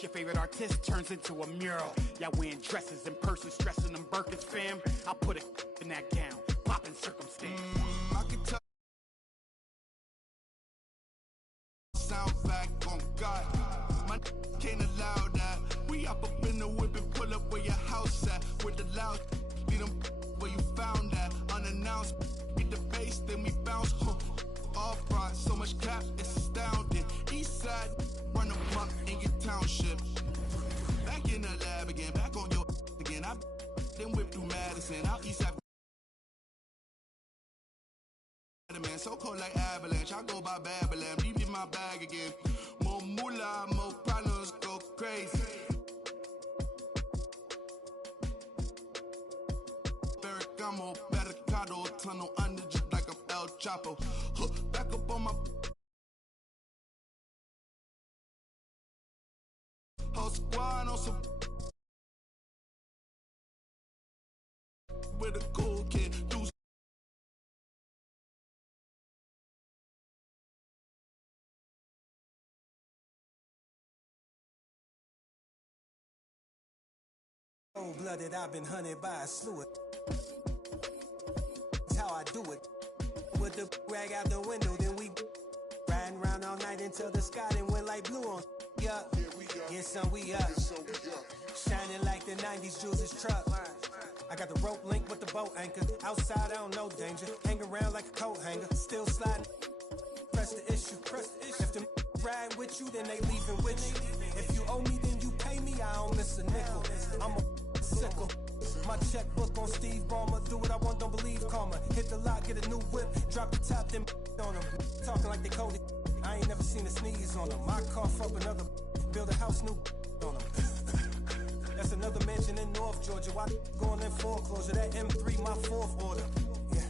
Your favorite artist turns into a mural. Y'all wearing dresses in person, stressing them Birkins, fam. I'll put a in that gown, popping circumstance. I can tell. Sound back on God. My can't allow that. We up in the whip and pull up where your house at. With the loud, lead them where you found that. Unannounced, beat the bass, then we bounce. Off front, so much cap, it's astounding. East side, run them up in your township. Back in the lab again, back on your again. I then whip through Madison, out east side. Man, so cold like avalanche. I go by Babylon, leave in my bag again. More moolah, more problems, go crazy. Ferragamo, barricado, tunnel under just like I'm El Chapo. Back up on my whole squad on some with a cool kid. Do cold-blooded, I've been hunted by a slew of. That's how I do it. With the rag out the window, then we riding around all night until the sky then went like blue on. Yeah, yeah, son, we up. Shining like the 90s Jules' truck. I got the rope link with the boat anchor. Outside, I don't know danger. Hang around like a coat hanger. Still sliding. Press the issue. If them ride with you, then they leaving with you. If you owe me, then you pay me. I don't miss a nickel. I'm a sickle. My checkbook on Steve Ballmer. Do what I want, don't believe karma. Hit the lock, get a new whip. Drop the top, then on them. Talking like they coded. I ain't never seen a sneeze on them. My cough up another. Build a house new on them. That's another mansion in North Georgia. Why going in foreclosure? That M3, my fourth order. Yeah.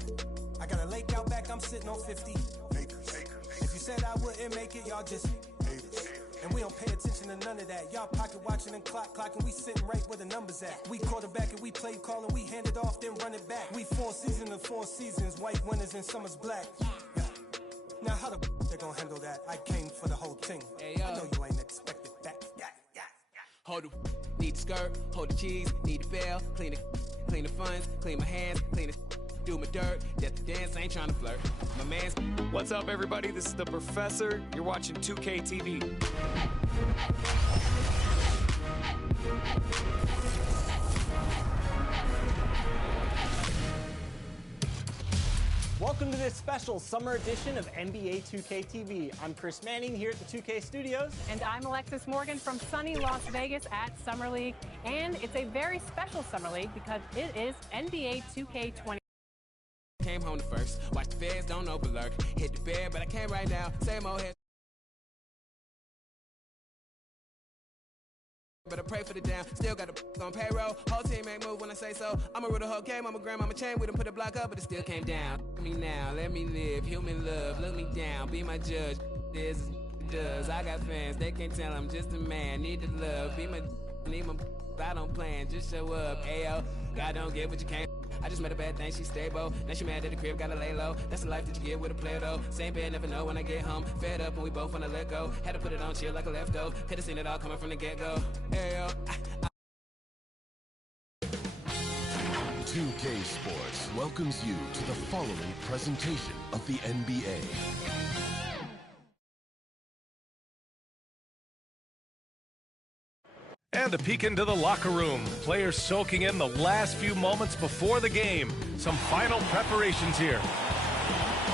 I got a lake out back, I'm sitting on 50 acres. If you said I wouldn't make it, y'all just haters. And we don't pay attention to none of that. Y'all pocket watching and clocking. We sitting right where the numbers at. We quarterback and we play call and we hand it off, then run it back. We 4 seasons and 4 seasons. White winners and summer's black. Yeah. Now how the they gonna handle that? I came for the whole thing. Hey, yo. I know you ain't expected that. Yeah. Hold the need the skirt, hold the cheese, need the bell, clean the funds, clean my hands, clean the do my dirt. That the dance, I ain't trying to flirt. My man's. What's up, everybody? This is the Professor. You're watching 2K TV. Welcome to this special summer edition of NBA 2K TV. I'm Chris Manning here at the 2K Studios. And I'm Alexis Morgan from sunny Las Vegas at Summer League. And it's a very special Summer League because it is NBA 2K20. Came home the first, watch the feds, don't overlurk. Hit the bed, but I can't right now. Same old head. But I pray for the down, still got a on payroll. Whole team ain't move when I say so. I'ma rule the whole game, I'ma grandmama chain with him, put the block up, but it still came down. Let me now, let me live, human love, look me down, be my judge. This is does. I got fans, they can't tell I'm just a man. Need the love, be my, need my, I don't plan, just show up. Ayo, God don't get what you can't. I just met a bad thing, she stable. Now she mad at the crib, gotta lay low. That's the life that you get with a player though. Same bed, never know when I get home. Fed up and we both wanna let go. Had to put it on chill like a leftover. Could've seen it all coming from the get-go. Ayo, 2K Sports welcomes you to the following presentation of the NBA. And a peek into the locker room. Players soaking in the last few moments before the game. Some final preparations here.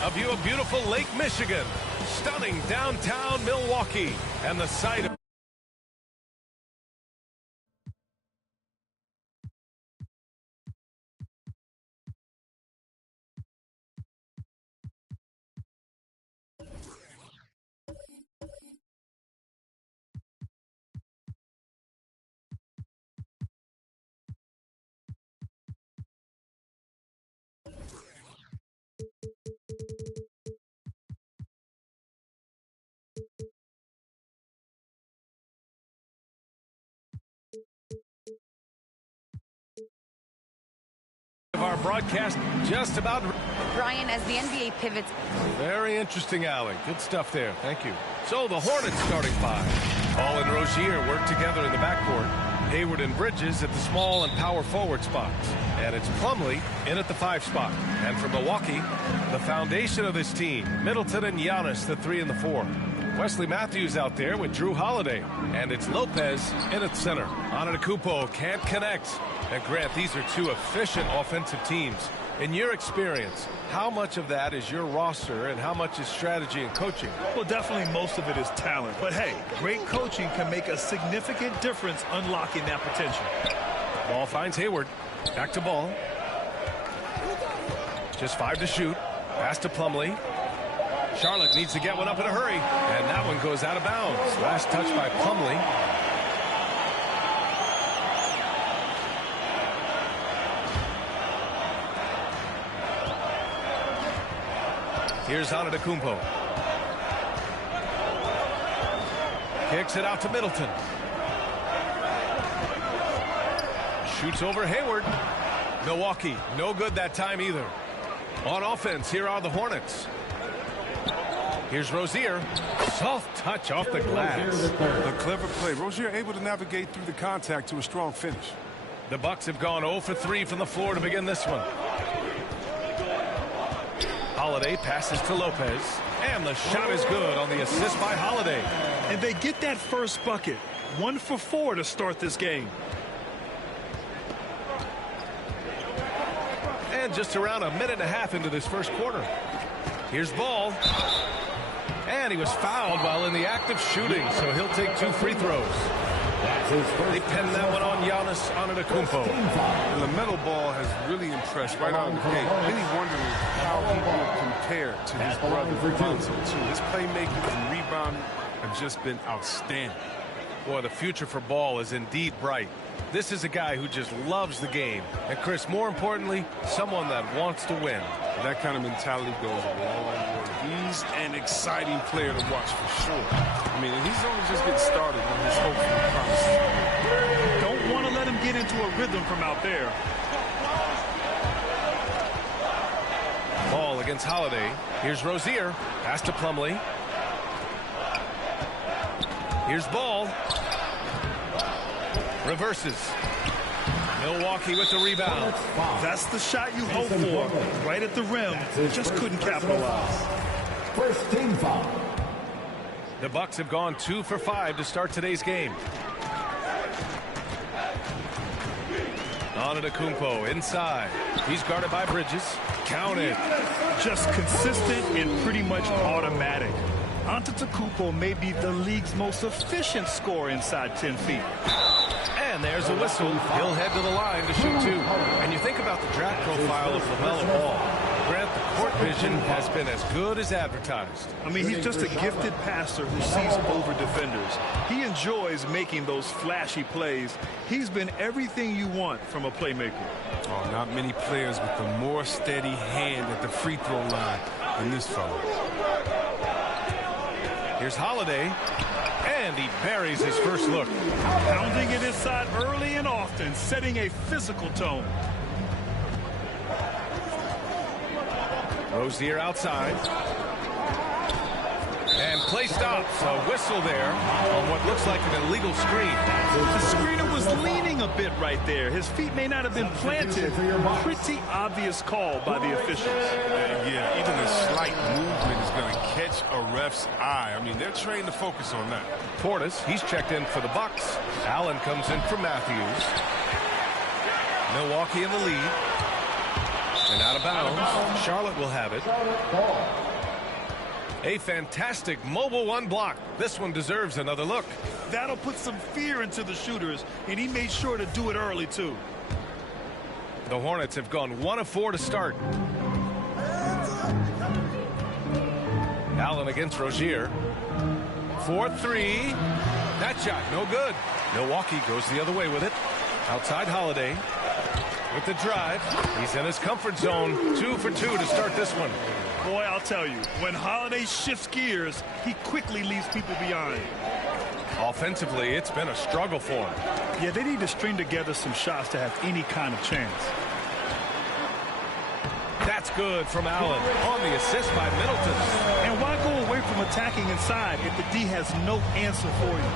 A view of beautiful Lake Michigan, stunning downtown Milwaukee, and the sight of our broadcast just about. Brian, as the NBA pivots. Very interesting, Allie. Good stuff there. Thank you. So the Hornets starting 5. Ball and Rozier work together in the backcourt. Hayward and Bridges at the small and power forward spots. And it's Plumlee in at the 5 spot. And for Milwaukee, the foundation of this team, Middleton and Giannis, the 3 and the 4. Wesley Matthews out there with Drew Holiday. And it's Lopez in at center. Antetokounmpo can't connect. And Grant, these are two efficient offensive teams. In your experience, how much of that is your roster and how much is strategy and coaching? Well, definitely most of it is talent. But hey, great coaching can make a significant difference unlocking that potential. Ball finds Hayward. Back to Ball. Just 5 to shoot. Pass to Plumlee. Charlotte needs to get one up in a hurry. And that one goes out of bounds. Last touch by Plumlee. Here's Antetokounmpo. Kicks it out to Middleton. Shoots over Hayward. Milwaukee, no good that time either. On offense, here are the Hornets. Here's Rozier. Soft touch off the glass. A clever play. Rozier able to navigate through the contact to a strong finish. The Bucks have gone 0 for 3 from the floor to begin this one. Holiday passes to Lopez, and the shot is good on the assist by Holiday. And they get that first bucket. 1 for 4 to start this game. And just around a minute and a half into this first quarter. Here's Ball. And he was fouled while in the act of shooting, so he'll take 2 free throws. They pinned that one on Giannis Antetokounmpo. And the LaMelo Ball has really impressed right out of the gate. Really wondering how he will compare to his brother Filmz too. His playmaking and rebounding have just been outstanding. Boy, the future for Ball is indeed bright. This is a guy who just loves the game. And Chris, more importantly, someone that wants to win. That kind of mentality goes a long way. He's an exciting player to watch for sure. I mean, he's only just getting started on his hopeful promise. Don't want to let him get into a rhythm from out there. Ball against Holiday. Here's Rozier. Pass to Plumlee. Here's Ball. Reverses. Milwaukee with the rebound. That's the shot you hope for. Right at the rim. Just couldn't capitalize. First team foul. The Bucks have gone 2 for 5 to start today's game. Antetokounmpo inside. He's guarded by Bridges. Counted. Just consistent and pretty much automatic. Antetokounmpo may be the league's most efficient scorer inside 10 feet. And there's a whistle. He'll head to the line to shoot 2. And you think about the draft profile of LaMelo Ball. Grant, the court vision has been as good as advertised. I mean, he's just a gifted passer who sees over defenders. He enjoys making those flashy plays. He's been everything you want from a playmaker. Oh, not many players with a more steady hand at the free throw line than this fellow. Here's Holiday. And he buries his first look. Pounding it inside early and often, setting a physical tone. Rozier outside. And play stops. A whistle there on what looks like an illegal screen. The screener was leaning a bit right there. His feet may not have been planted. Pretty obvious call by the officials. Yeah, even a slight movement is going to catch a ref's eye. I mean, they're trained to focus on that. Portis, he's checked in for the Bucks. Allen comes in for Matthews. Milwaukee in the lead. And out of bounds. Charlotte will have it. A fantastic mobile 1 block. This one deserves another look. That'll put some fear into the shooters, and he made sure to do it early, too. The Hornets have gone 1 of 4 to start. Allen against Rozier. 4-3. That shot, no good. Milwaukee goes the other way with it. Outside Holiday. With the drive. He's in his comfort zone. 2 for 2 to start this one. Boy, I'll tell you, when Holiday shifts gears, he quickly leaves people behind. Offensively, it's been a struggle for him. Yeah, they need to string together some shots to have any kind of chance. That's That's good from Allen on the assist by Middleton. And why go away from attacking inside if the D has no answer for you?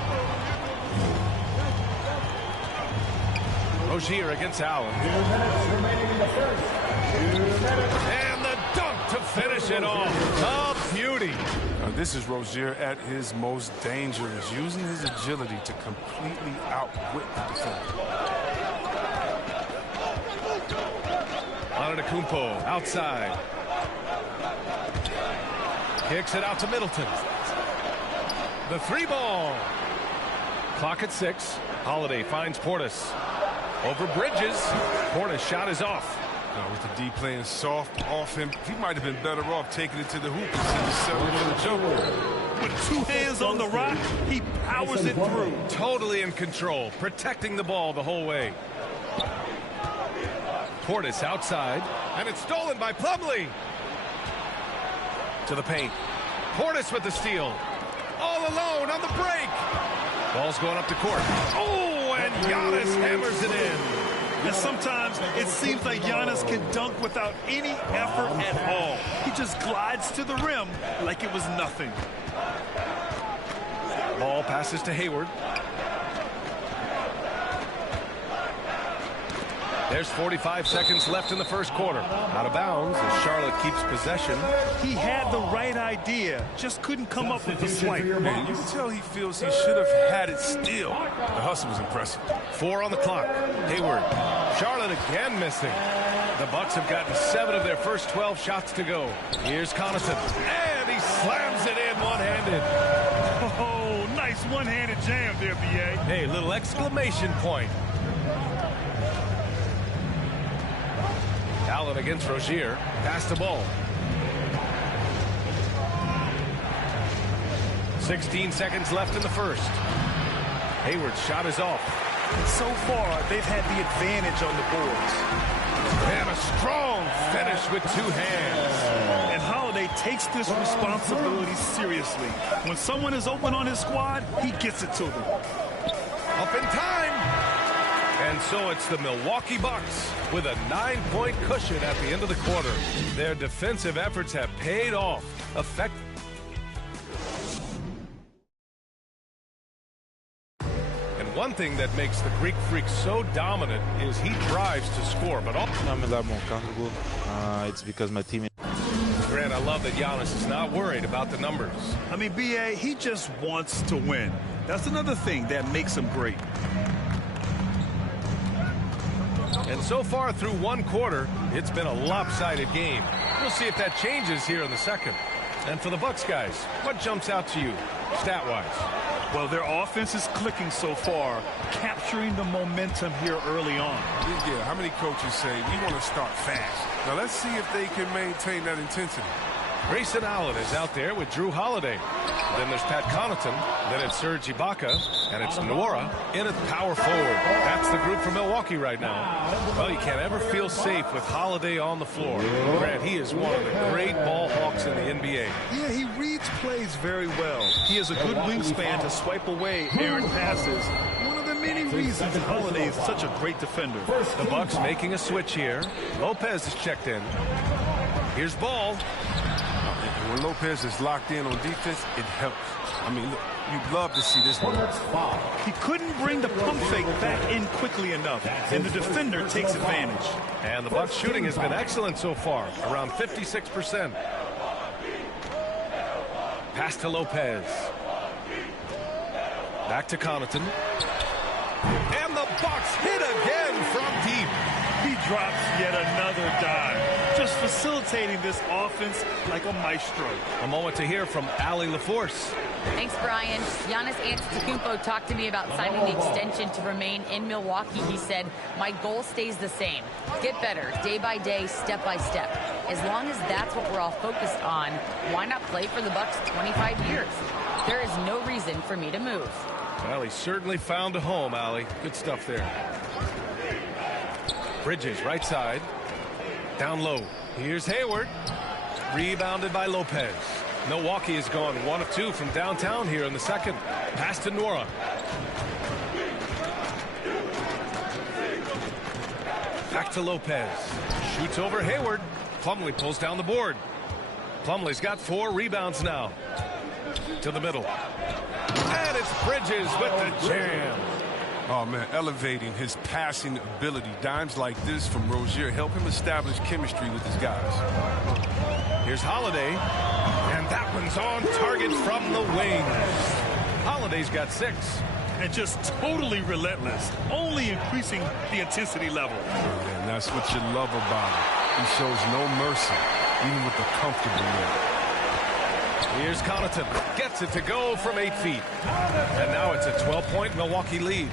Rozier against Allen. And the dunk to finish it off. A beauty. This is Rozier at his most dangerous, using his agility to completely outwit the defender. Antetokounmpo outside. Kicks it out to Middleton. The three ball. Clock at 6. Holiday finds Portis. Over Bridges. Portis' shot is off. With the D playing soft off him, he might have been better off taking it to the hoop instead of settling for the jumper. With 2 hands on the rock, he powers it through. Totally in control, protecting the ball the whole way. Portis outside, and it's stolen by Plumlee. To the paint. Portis with the steal. All alone on the break. Ball's going up the court. Oh, and Giannis hammers it in. And sometimes it seems like Giannis can dunk without any effort at all. He just glides to the rim like it was nothing. Ball passes to Hayward. There's 45 seconds left in the first quarter. Out of bounds as Charlotte keeps possession. He had the right idea, just couldn't come up with the swipe. Man, you can tell he feels he should have had it still. The hustle was impressive. 4 on the clock. Hayward. Charlotte again missing. The Bucks have gotten 7 of their first 12 shots to go. Here's Connaughton. And he slams it in one-handed. Oh, nice one-handed jam there, B.A. Hey, little exclamation point. Allen against Rozier. Pass the ball. 16 seconds left in the first. Hayward's shot is off. So far, they've had the advantage on the boards. And a strong finish with 2 hands. And Holiday takes this responsibility seriously. When someone is open on his squad, he gets it to them. Up in time. And so it's the Milwaukee Bucks with a 9-point cushion at the end of the quarter. Their defensive efforts have paid off. And one thing that makes the Greek Freak so dominant is he drives to score. But I'm a lot more comfortable. It's because my team. Grant, I love that Giannis is not worried about the numbers. I mean, B.A., he just wants to win. That's another thing that makes him great. And so far through one quarter, it's been a lopsided game. We'll see if that changes here in the second. And for the Bucks guys, what jumps out to you, stat-wise? Well, their offense is clicking so far, capturing the momentum here early on. Yeah, how many coaches say, we want to start fast? Now, let's see if they can maintain that intensity. Grayson Allen is out there with Drew Holiday. Then there's Pat Connaughton. Then it's Serge Ibaka. And it's Nwora in at power forward. That's the group for Milwaukee right now. Well, you can't ever feel safe with Holiday on the floor. Grant, he is one of the great ball hawks in the NBA. Yeah, he reads plays very well. He has a good wingspan to swipe away errant passes. One of the many reasons Holiday is such a great defender. The Bucks making a switch here. Lopez is checked in. Here's Ball. When Lopez is locked in on defense, it helps. I mean, look, you'd love to see this one. He couldn't bring the pump fake back in quickly enough, and the defender takes advantage. And the Bucks shooting has been excellent so far, around 56%. Pass to Lopez. Back to Connaughton. And the Bucks hit again from deep. He drops yet another dime, just facilitating this offense like a maestro. A moment to hear from Allie LaForce. Thanks, Brian. Giannis Antetokounmpo talked to me about signing the extension to remain in Milwaukee. He said, my goal stays the same. Get better, day by day, step by step. As long as that's what we're all focused on, why not play for the Bucks 25 years? There is no reason for me to move. Well, he certainly found a home, Allie. Good stuff there. Bridges, right side. Down low. Here's Hayward. Rebounded by Lopez. Milwaukee has gone 1 of 2 from downtown here in the second. Pass to Nwora. Back to Lopez. Shoots over Hayward. Plumlee pulls down the board. Plumlee's got 4 rebounds now. To the middle. And it's Bridges with the jam. Oh, man, elevating his passing ability. Dimes like this from Rozier help him establish chemistry with his guys. Here's Holiday. And that one's on target from the wing. Holiday's got 6. And just totally relentless, only increasing the intensity level. And that's what you love about him. He shows no mercy, even with the comfortable look. Here's Connaughton. Gets it to go from 8 feet. And now it's a 12-point Milwaukee lead.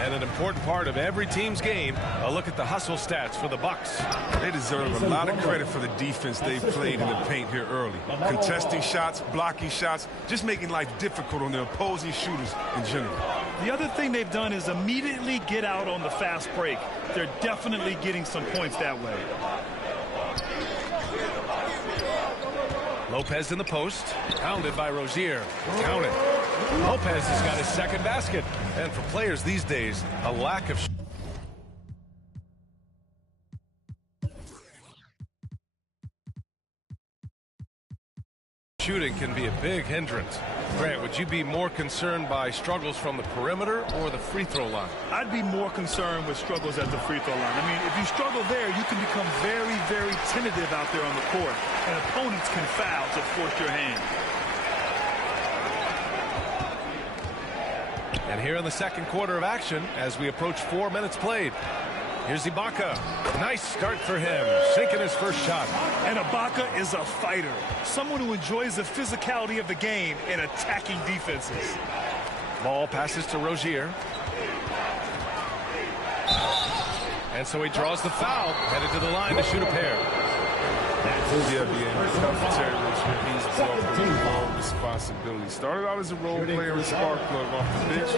And an important part of every team's game, a look at the hustle stats for the Bucks. They deserve a lot of credit for the defense they've played in the paint here early. Contesting shots, blocking shots, just making life difficult on the opposing shooters in general. The other thing they've done is immediately get out on the fast break. They're definitely getting some points that way. Lopez in the post, pounded by Rozier. Count it. Lopez has got his second basket. And for players these days, a lack of shooting can be a big hindrance. Grant, would you be more concerned by struggles from the perimeter or the free throw line? I'd be more concerned with struggles at the free throw line. I mean, if you struggle there, you can become very, very tentative out there on the court, and opponents can foul to force your hand. And here in the second quarter of action, as we approach 4 minutes played, here's Ibaka. Nice start for him, sinking his first shot. And Ibaka is a fighter, someone who enjoys the physicality of the game and attacking defenses. Ball passes to Rozier. And so he draws the foul, headed to the line to shoot a pair. Yeah, Terry Rozier, he's brought responsibility. Started out as a role player and spark plug off the bench,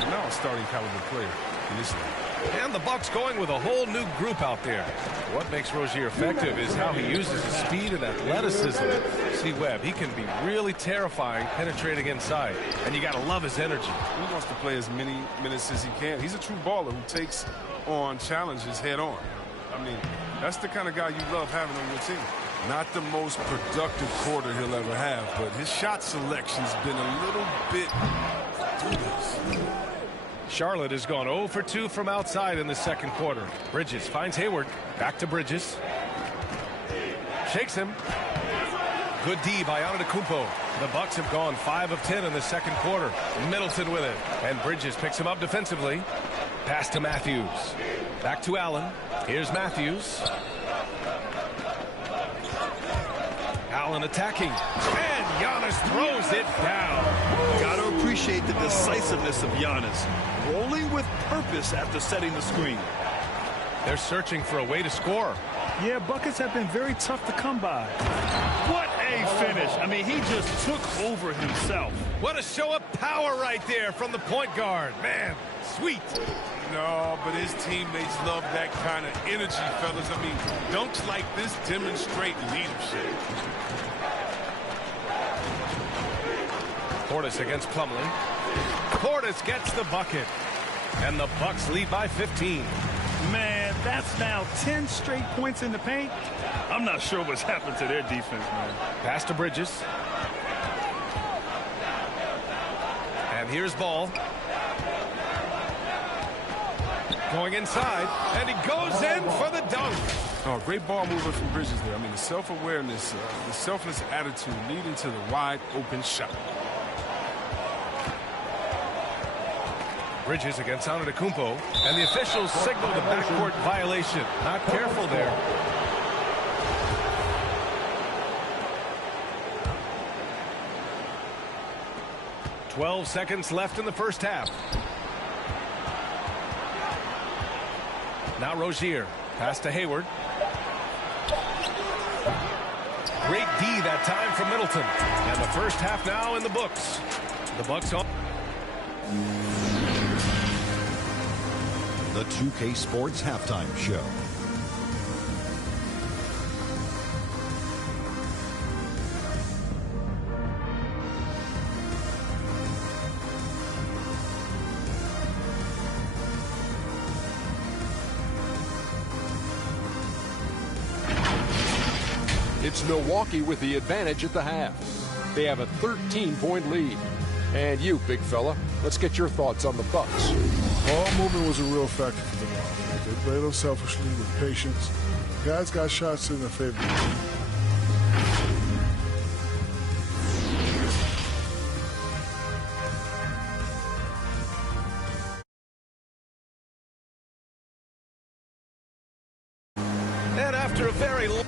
and now a starting caliber player in this league. And the Bucks going with a whole new group out there. What makes Rozier effective is how he uses his speed and athleticism. See Webb, he can be really terrifying penetrating inside, and you got to love his energy. He wants to play as many minutes as he can. He's a true baller who takes on challenges head on. I mean, that's the kind of guy you love having on your team. Not the most productive quarter he'll ever have, but his shot selection's been a little bit dubious. Charlotte has gone 0 for 2 from outside in the second quarter. Bridges finds Hayward. Back to Bridges. Shakes him. Good D by Antetokounmpo. The Bucks have gone 5 of 10 in the second quarter. Middleton with it. And Bridges picks him up defensively. Pass to Matthews. Back to Allen. Here's Matthews. Allen attacking. And Giannis throws it down. Got to appreciate the decisiveness of Giannis. Rolling with purpose after setting the screen. They're searching for a way to score. Yeah, buckets have been very tough to come by. What a finish. I mean, he just took over himself. What a show of power right there from the point guard. Man, sweet. No, but his teammates love that kind of energy, fellas. I mean, dunks like this demonstrate leadership. Portis against Plumlee. Portis gets the bucket. And the Bucks lead by 15. Man, that's now 10 straight points in the paint. I'm not sure what's happened to their defense, man. Pass to Bridges. And here's Ball. Going inside, and he goes in for the dunk. Oh, great ball movement from Bridges there. I mean, the self-awareness, the selfless attitude leading to the wide open shot. Bridges against Antetokounmpo, and the officials signal the backcourt violation. Not careful there. "12 seconds left in the first half. Now Rozier. Pass to Hayward. Great D that time from Middleton. And the first half now in the books. The Bucks on. The 2K Sports Halftime Show. It's Milwaukee with the advantage at the half. They have a 13-point lead. And you, big fella, let's get your thoughts on the Bucks. Ball movement was a real factor for them. They played unselfishly with patience. Guys got shots in their favor. And after a very long...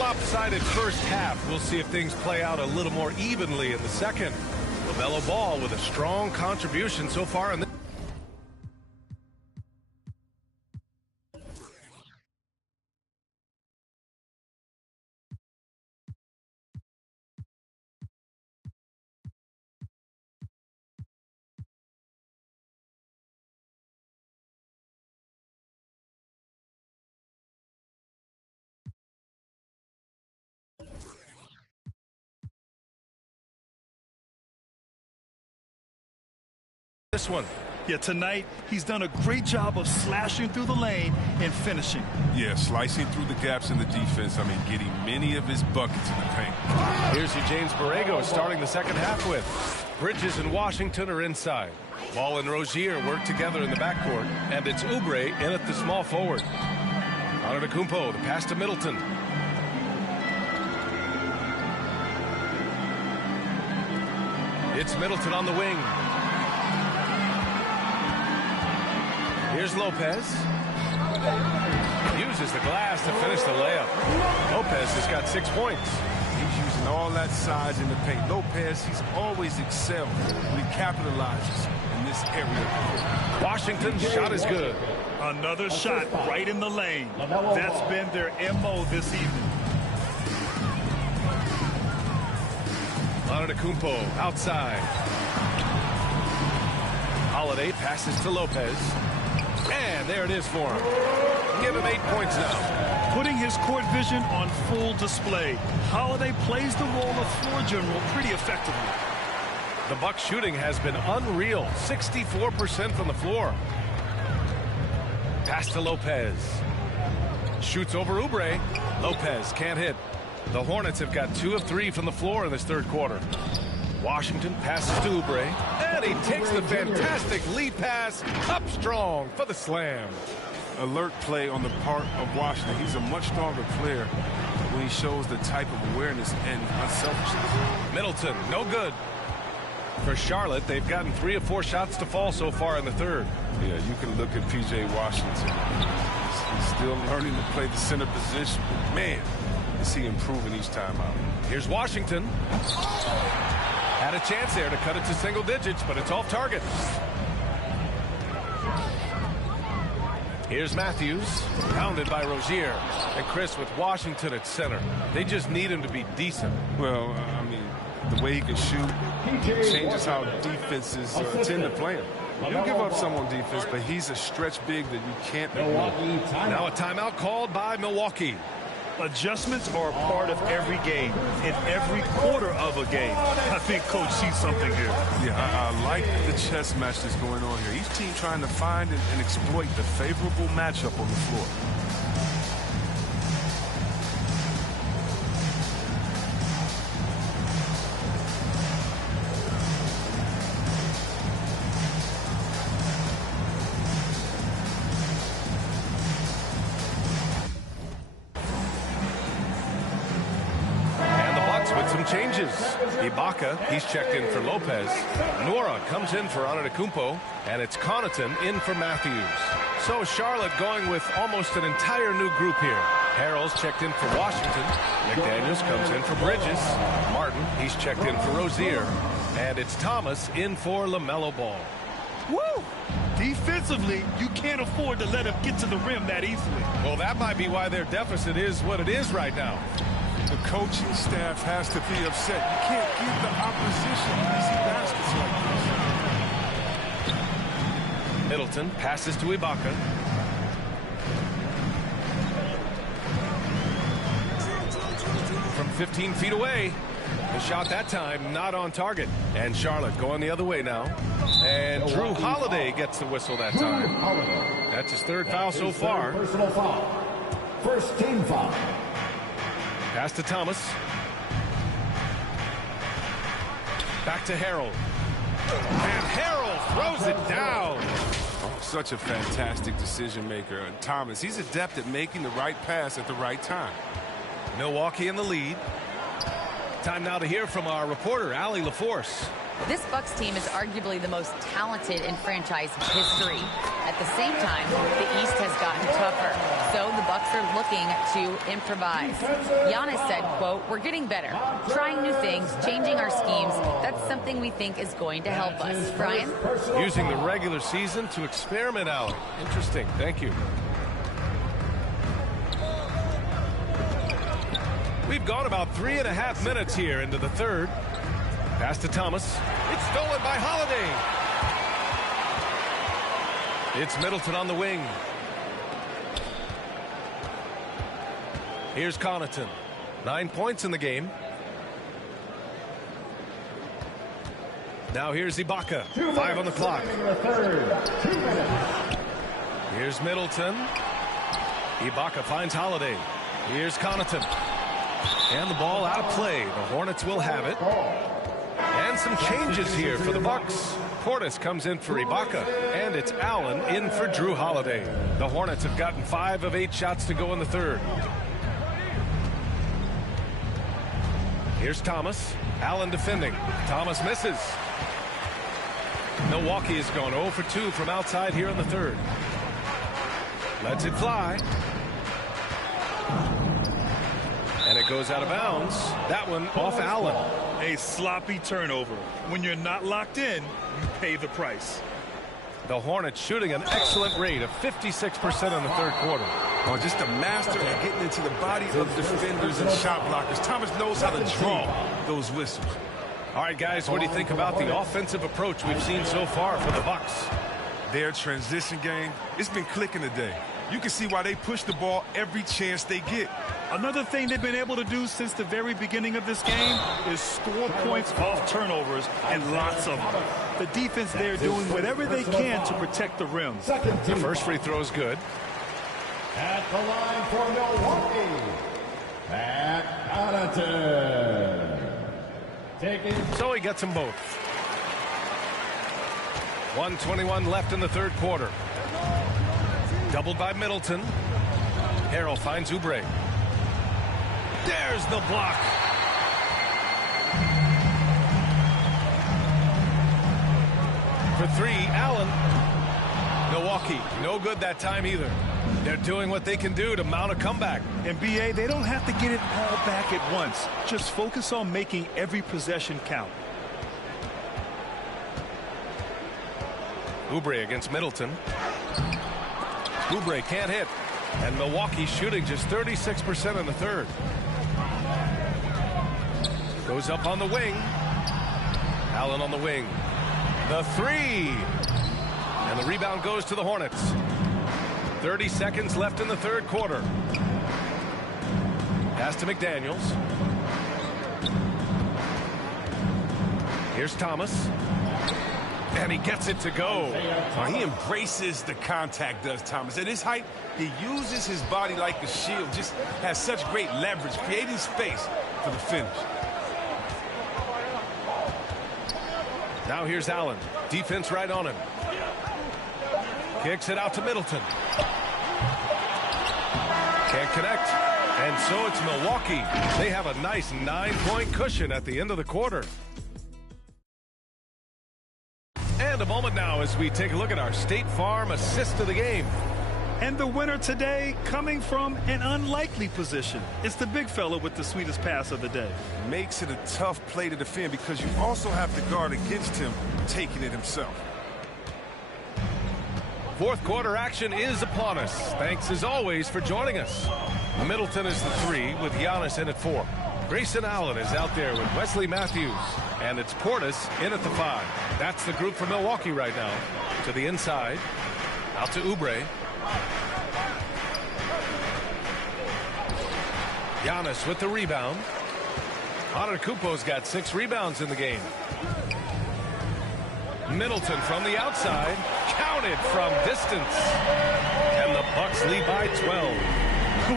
lopsided first half. We'll see if things play out a little more evenly in the second. LaMelo Ball with a strong contribution so far in the... This one. Yeah, tonight he's done a great job of slashing through the lane and finishing. Yeah, slicing through the gaps in the defense. I mean, getting many of his buckets in the paint. Here's who James Borrego is starting the second half with. Bridges and Washington are inside. Ball and Rozier work together in the backcourt, and it's Oubre in at the small forward. Antetokounmpo, the pass to Middleton. It's Middleton on the wing. Here's Lopez. Uses the glass to finish the layup. Lopez has got 6 points. He's using all that size in the paint. Lopez, he's always excelled when he capitalizes in this area. Washington's shot is good. Another shot right in the lane. That's been their MO this evening. Antetokounmpo outside. Holiday passes to Lopez. And there it is for him. Give him 8 points now. Putting his court vision on full display. Holiday plays the role of floor general pretty effectively. The Bucks shooting has been unreal. 64% from the floor. Pass to Lopez. Shoots over Oubre. Lopez can't hit. The Hornets have got 2 of 3 from the floor in this third quarter. Washington passes to Oubre, and he takes the fantastic lead pass up strong for the slam. Alert play on the part of Washington. He's a much stronger player when he shows the type of awareness and unselfishness. Middleton, no good. For Charlotte, they've gotten 3 of 4 shots to fall so far in the third. Yeah, you can look at P.J. Washington. He's still learning to play the center position. But man, is he improving each time out. Here's Washington. Had a chance there to cut it to single digits, but it's off target. Here's Matthews, pounded by Rozier. And Chris with Washington at center. They just need him to be decent. Well, I mean, the way he can shoot changes how defenses tend to play him. He'll give up some on defense, but he's a stretch big that you can't ignore. Now a timeout called by Milwaukee. Adjustments are a part of every game, in every quarter of a game. I think Coach sees something here. Yeah, I like the chess match that's going on here. Each team trying to find and exploit the favorable matchup on the floor. Changes. Ibaka, he's checked in for Lopez. Nora comes in for Antetokounmpo, and it's Connaughton in for Matthews. So Charlotte going with almost an entire new group here. Harrell's checked in for Washington. McDaniels comes in for Bridges. Martin, he's checked in for Rozier. And it's Thomas in for LaMelo Ball. Woo! Defensively, you can't afford to let him get to the rim that easily. Well, that might be why their deficit is what it is right now. The coaching staff has to be upset. You can't give the opposition easy baskets like this. Middleton passes to Ibaka. From 15 feet away. The shot that time not on target. And Charlotte going the other way now. And Drew Holiday gets the whistle that time. That's his third foul so far. Personal foul. First team foul. Pass to Thomas. Back to Harrell. And Harrell throws it down. Oh, such a fantastic decision maker. And Thomas, he's adept at making the right pass at the right time. Milwaukee in the lead. Time now to hear from our reporter, Allie LaForce. This Bucks team is arguably the most talented in franchise history. At the same time, the East has gotten tougher. So the Bucks are looking to improvise. Giannis said, quote, "We're getting better, trying new things, changing our schemes. That's something we think is going to help us." Brian? Using the regular season to experiment, Allie. Interesting. Thank you. We've gone about 3.5 minutes here into the third. Pass to Thomas. It's stolen by Holiday. It's Middleton on the wing. Here's Connaughton. 9 points in the game. Now here's Ibaka. 5 on the clock. Here's Middleton. Ibaka finds Holiday. Here's Connaughton. And the ball out of play. The Hornets will have it. And some changes here for the Bucks. Portis comes in for Ibaka, and it's Allen in for Drew Holiday. The Hornets have gotten 5 of 8 shots to go in the third. Here's Thomas. Allen defending. Thomas misses. Milwaukee has gone 0 for 2 from outside here in the third. Lets it fly. And it goes out of bounds. That one off Allen. A sloppy turnover. When you're not locked in, you pay the price. The Hornets shooting an excellent rate of 56% in the third quarter. Oh, just a master at getting into the body of defenders and shot blockers. Thomas knows how to draw those whistles. All right, guys, what do you think about the offensive approach we've seen so far for the Bucks? Their transition game, it's been clicking today. You can see why they push the ball every chance they get. Another thing they've been able to do since the very beginning of this game is score points off turnovers, and lots of them. The defense there doing whatever they can to protect the rim. The first free throw is good. At the line for Milwaukee, Matt Connaughton. So he gets them both. 1:21 left in the third quarter. Doubled by Middleton. Harrell finds Oubre. There's the block. For 3, Allen. Milwaukee, no good that time either. They're doing what they can do to mount a comeback. And BA, they don't have to get it all back at once. Just focus on making every possession count. Oubre against Middleton. Oubre can't hit. And Milwaukee shooting just 36% in the third. Goes up on the wing. Allen on the wing. The 3. And the rebound goes to the Hornets. 30 seconds left in the third quarter. Pass to McDaniels. Here's Thomas. And he gets it to go. He embraces the contact, does Thomas. At his height, he uses his body like a shield. Just has such great leverage, creating space for the finish. Now here's Allen. Defense right on him. Kicks it out to Middleton. Can't connect. And so it's Milwaukee. They have a nice 9-point cushion at the end of the quarter. And a moment now as we take a look at our State Farm assist of the game. And the winner today coming from an unlikely position. It's the big fella with the sweetest pass of the day. Makes it a tough play to defend because you also have to guard against him taking it himself. Fourth quarter action is upon us. Thanks as always for joining us. Middleton is the 3 with Giannis in at 4. Grayson Allen is out there with Wesley Matthews. And it's Portis in at the 5. That's the group for Milwaukee right now. To the inside. Out to Oubre. Giannis with the rebound. Antetokounmpo's got 6 rebounds in the game. Middleton from the outside. Counted from distance. And the Bucks lead by 12.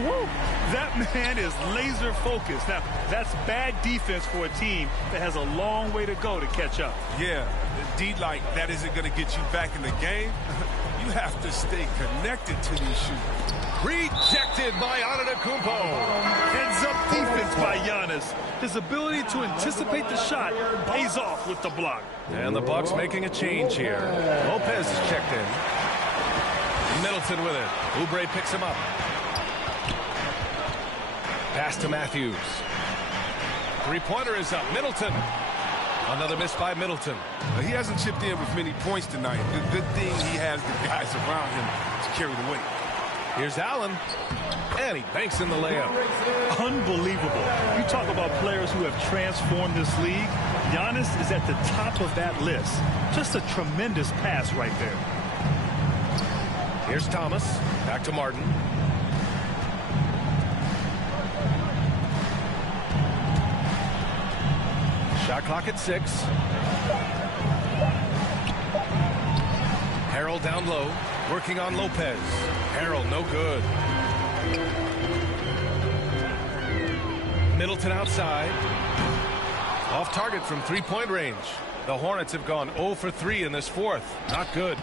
Woo! That man is laser focused. Now, that's bad defense for a team that has a long way to go to catch up. Yeah, D-like, that isn't going to get you back in the game. You have to stay connected to these shooters. Rejected by Antetokounmpo. Heads-up defense by Giannis. His ability to anticipate the shot pays off with the block. And the Bucks making a change here. Lopez is checked in. Middleton with it. Oubre picks him up. Pass to Matthews. Three-pointer is up. Middleton. Another miss by Middleton. He hasn't chipped in with many points tonight. The good thing he has the guys around him to carry the weight. Here's Allen. And he banks in the layup. Unbelievable. You talk about players who have transformed this league. Giannis is at the top of that list. Just a tremendous pass right there. Here's Thomas. Back to Martin. Shot clock at 6. Harrell down low, working on Lopez. Harrell no good. Middleton outside. Off target from 3-point range. The Hornets have gone 0 for 3 in this fourth. Not good.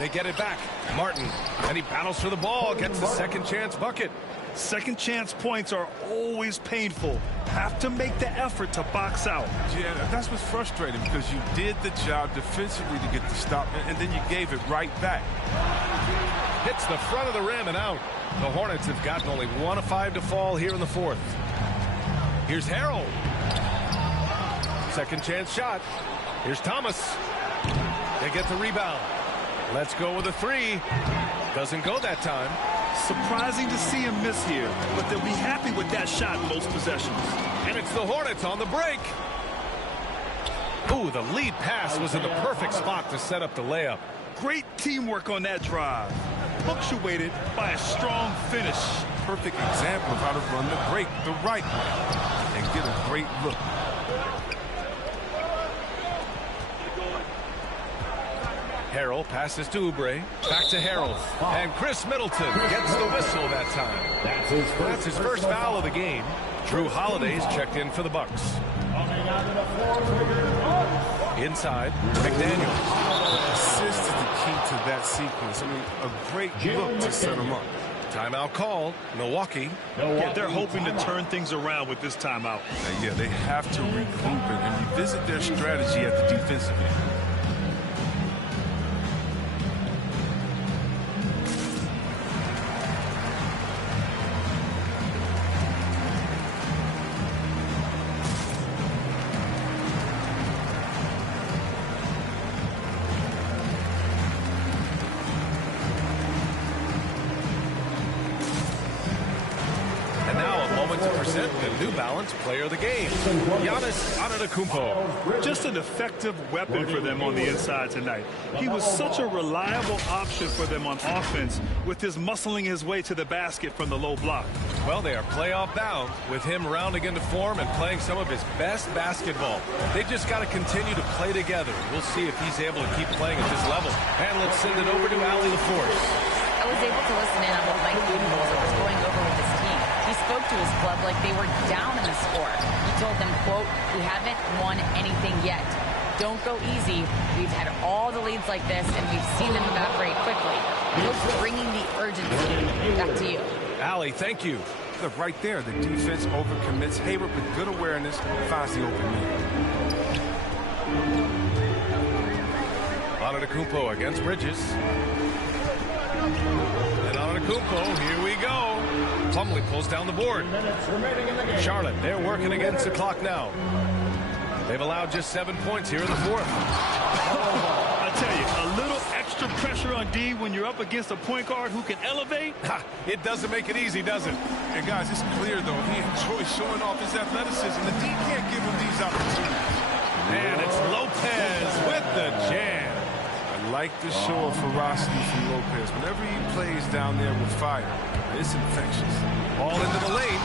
They get it back. Martin, and he battles for the ball, gets the second chance bucket. Second chance points are always painful. Have to make the effort to box out. Yeah, that's what's frustrating because you did the job defensively to get the stop, and then you gave it right back. Hits the front of the rim and out. The Hornets have gotten only 1 of 5 to fall here in the fourth. Here's Harrell. Second chance shot. Here's Thomas. They get the rebound. Let's go with a 3. Doesn't go that time. Surprising to see him miss here, but they'll be happy with that shot most possessions. And it's the Hornets on the break. Ooh, the lead pass was in the perfect spot to set up the layup. Great teamwork on that drive. Punctuated by a strong finish. Perfect example of how to run the break the right way and get a great look. Harrell passes to Oubre. Back to Harrell. And Chris Middleton gets the whistle that time. That's his first foul of the game. Drew Holiday's checked in for the Bucks. Inside, McDaniels. Assist is the key to that sequence. I mean, a great look to set him up. Timeout call, Milwaukee. Yeah, they're hoping to turn things around with this timeout. Yeah, they have to regroup and revisit their strategy at the defensive end. New Balance player of the game, Giannis Antetokounmpo. Just an effective weapon for them on the inside tonight. He was such a reliable option for them on offense with his muscling his way to the basket from the low block. Well, they are playoff bound with him rounding into form and playing some of his best basketball. They just got to continue to play together. We'll see if he's able to keep playing at this level. And let's send it over to Allie LaForce. I was able to listen in on what Mike Budenholzer was going over with his team. He spoke to his club like they were down in the score. He told them, quote, "We haven't won anything yet. Don't go easy. We've had all the leads like this, and we've seen them evaporate quickly." He's bringing the urgency. Back to you. Allie, thank you. Look, right there, the defense overcommits. Hayward with good awareness finds the open man. Antetokounmpo against Bridges. And Antetokounmpo, here we go. Plumlee pulls down the board. Charlotte, they're working against the clock now. They've allowed just 7 points here in the fourth. I tell you, a little extra pressure on D when you're up against a point guard who can elevate. It doesn't make it easy, does it? And guys, it's clear, though, he enjoys showing off his athleticism. The D can't give him these opportunities. And it's Lopez with the jam. I like the show of ferocity from Lopez. Whenever he plays down there with fire, it's infectious. Ball into the lane.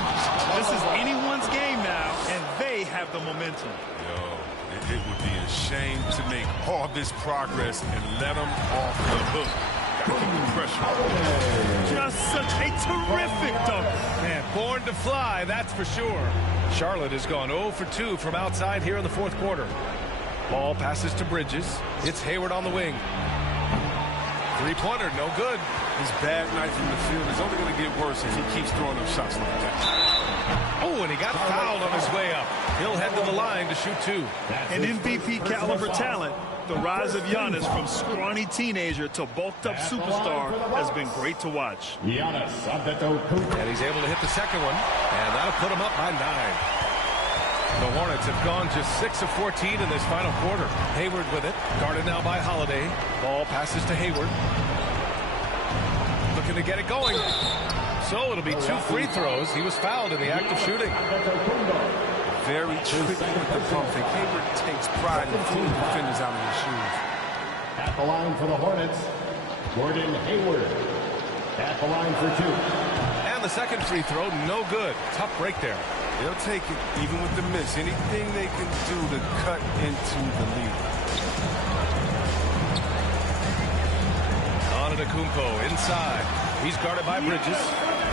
This is anyone's game now, and they have the momentum. It would be a shame to make all this progress and let them off the hook. Gotta keep the pressure. Just such a terrific dunk. Man, born to fly, that's for sure. Charlotte has gone 0 for 2 from outside here in the fourth quarter. Ball passes to Bridges. It's Hayward on the wing. Three-pointer, no good. His bad night from the field is only going to get worse if he keeps throwing up shots like that. Oh, and he got fouled on his way up. He'll head to the line to shoot 2. An MVP caliber talent. The rise of Giannis from scrawny teenager to bulked up superstar has been great to watch. And he's able to hit the second one, and that'll put him up by 9. The Hornets have gone just 6 of 14 in this final quarter. Hayward with it, guarded now by Holiday. Ball passes to Hayward. Looking to get it going. So it'll be 2 free throws. He was fouled in the act of shooting. Very tricky with the pump fake. Hayward takes pride in pulling defenders out of his shoes. At the line for the Hornets, Gordon Hayward. At the line for 2. And the second free throw, no good. Tough break there. They'll take it, even with the miss. Anything they can do to cut into the lead. Antetokounmpo inside. He's guarded by Bridges.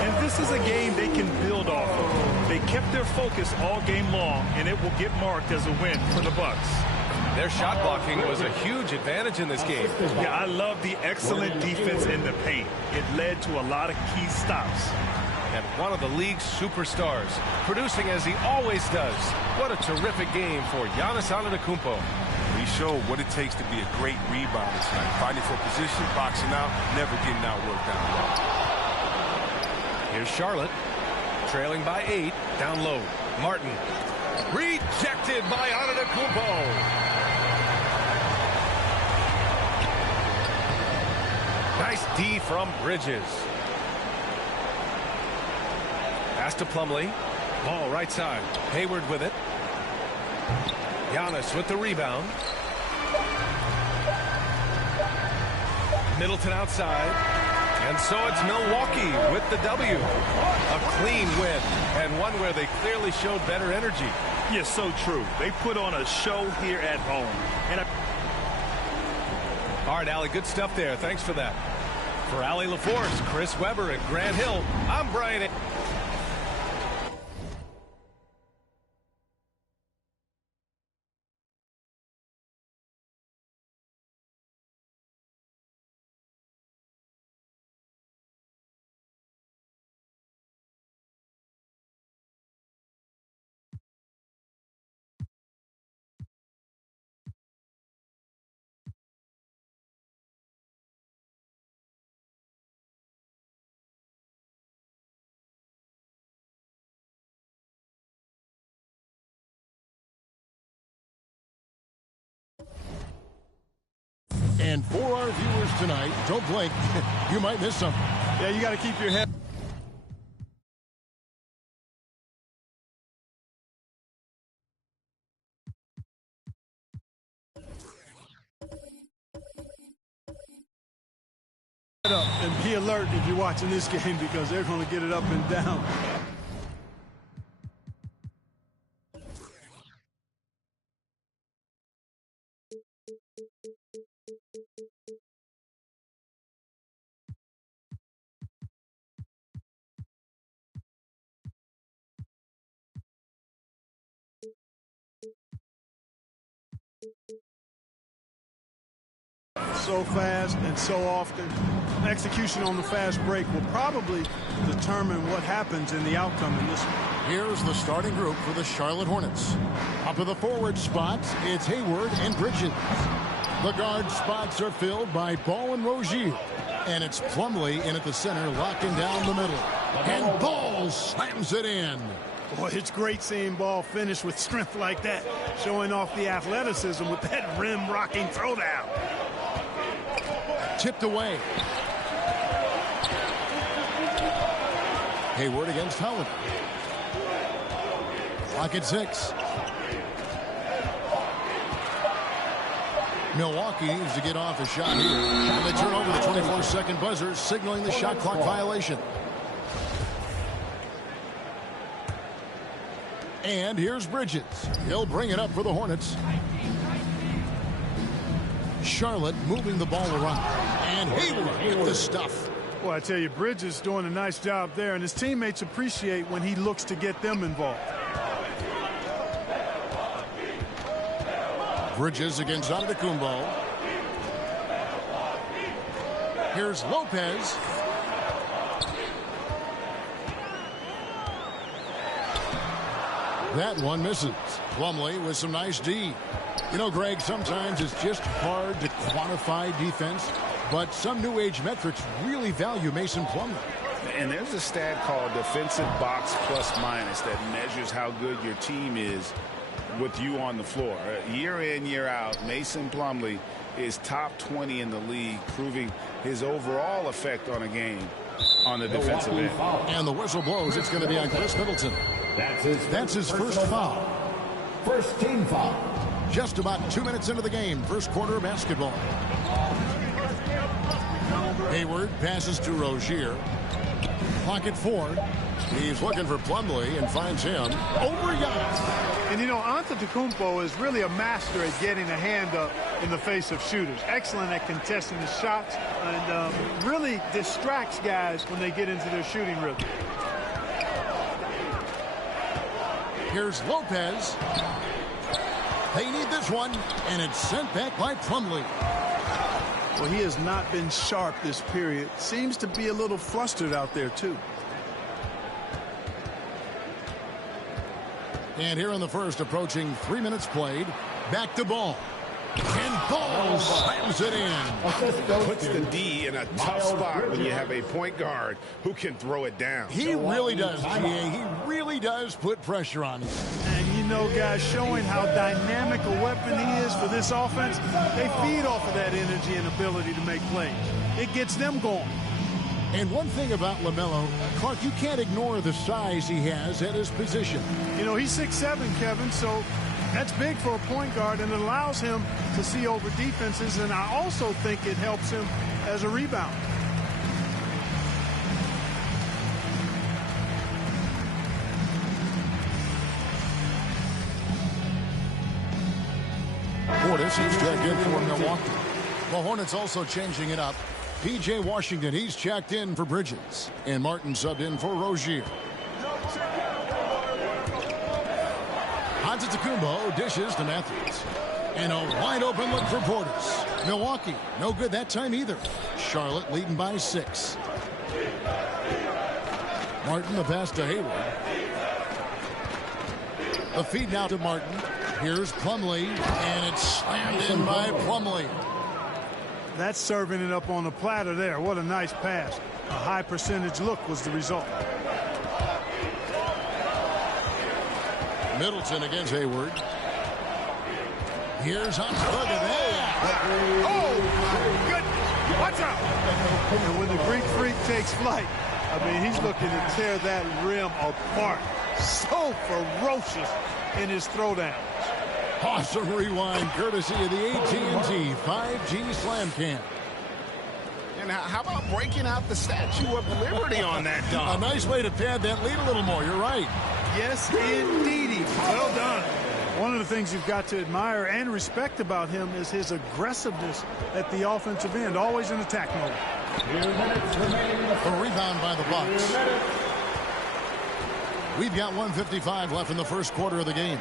And this is a game they can build off of. They kept their focus all game long, and it will get marked as a win for the Bucks. Their shot blocking was a huge advantage in this game. Yeah, I love the excellent defense in the paint. It led to a lot of key stops. And one of the league's superstars, producing as he always does. What a terrific game for Giannis Antetokounmpo. He showed what it takes to be a great rebounder tonight. Fighting for position, boxing out, never getting outworked down. Here's Charlotte, trailing by 8, down low. Martin, rejected by Antetokounmpo. Nice D from Bridges. Pass to Plumlee. Ball right side. Hayward with it. Giannis with the rebound. Middleton outside. And so it's Milwaukee with the W. A clean win, and one where they clearly showed better energy. Yeah, so true. They put on a show here at home. All right, Allie, good stuff there. Thanks for that. For Allie LaForce, Chris Webber, and Grant Hill, I'm Brian. And for our viewers tonight, don't blink, you might miss something. Yeah, you got to keep your head. Up and be alert if you're watching this game because they're going to get it up and down. So fast and so often. Execution on the fast break will probably determine what happens in the outcome in this one. Here's the starting group for the Charlotte Hornets. Up in the forward spot, it's Hayward and Bridges. The guard spots are filled by Ball and Rozier. And it's Plumlee in at the center, locking down the middle. And Ball slams it in. Boy, it's great seeing Ball finish with strength like that, showing off the athleticism with that rim-rocking throwdown. Tipped away. Hayward against Howard. Clock at 6. Milwaukee needs to get off a shot here. And they turn over the 24-second buzzer, signaling the shot clock violation. And here's Bridges. He'll bring it up for the Hornets. Charlotte moving the ball around. And Hayward with the stuff. Well, I tell you, Bridges doing a nice job there, and his teammates appreciate when he looks to get them involved. Bridges against Antetokounmpo. Here's Lopez. That one misses. Plumlee with some nice D. You know, Greg, sometimes it's just hard to quantify defense, but some new age metrics really value Mason Plumlee. And there's a stat called defensive box plus minus that measures how good your team is with you on the floor. Year in, year out, Mason Plumlee is top 20 in the league, proving his overall effect on a game on the defensive end. And the whistle blows. It's going to be on Chris Middleton. That's his first foul. First team foul. Just about 2 minutes into the game, first quarter of basketball. Hayward passes to Rozier. Clock at 4. He's looking for Plumlee and finds him over Giannis. And you know, Antetokounmpo is really a master at getting a hand up in the face of shooters. Excellent at contesting the shots and really distracts guys when they get into their shooting rhythm. Here's Lopez. They need this one, and it's sent back by Plumlee. Well, he has not been sharp this period. Seems to be a little flustered out there, too. And here in the first, approaching 3 minutes played, back to Ball. And Ball slams it in. Puts the D in a tough spot when you have a point guard who can throw it down. He really does, GA. He really does put pressure on him. And you know, guys, showing how dynamic a weapon he is for this offense, they feed off of that energy and ability to make plays. It gets them going. And one thing about LaMelo, Clark, you can't ignore the size he has at his position. You know, he's 6'7", Kevin, so that's big for a point guard, and it allows him to see over defenses, and I also think it helps him as a rebounder. Portis, he's checked in for Milwaukee. The Hornets also changing it up. P.J. Washington, he's checked in for Bridges. And Martin subbed in for Rozier. Antetokounmpo dishes to Matthews. And a wide open look for Portis. Milwaukee, no good that time either. Charlotte leading by 6. Martin, the pass to Hayward. The feed now to Martin. Here's Plumlee, and it's slammed in by Plumlee. That's serving it up on the platter there. What a nice pass. A high percentage look was the result. Middleton against Hayward. Here's Hunt. Oh, my goodness. Watch out. And when the Greek Freak takes flight, I mean, he's looking to tear that rim apart. So ferocious in his throwdowns. Awesome rewind courtesy of the AT&T 5G Slam Cam. And how about breaking out the Statue of Liberty on that dunk? A nice way to pad that lead a little more. You're right. Yes, indeedy. Well done. One of the things you've got to admire and respect about him is his aggressiveness at the offensive end, always in attack mode. A rebound by the Bucks. We've got 1:55 left in the first quarter of the game.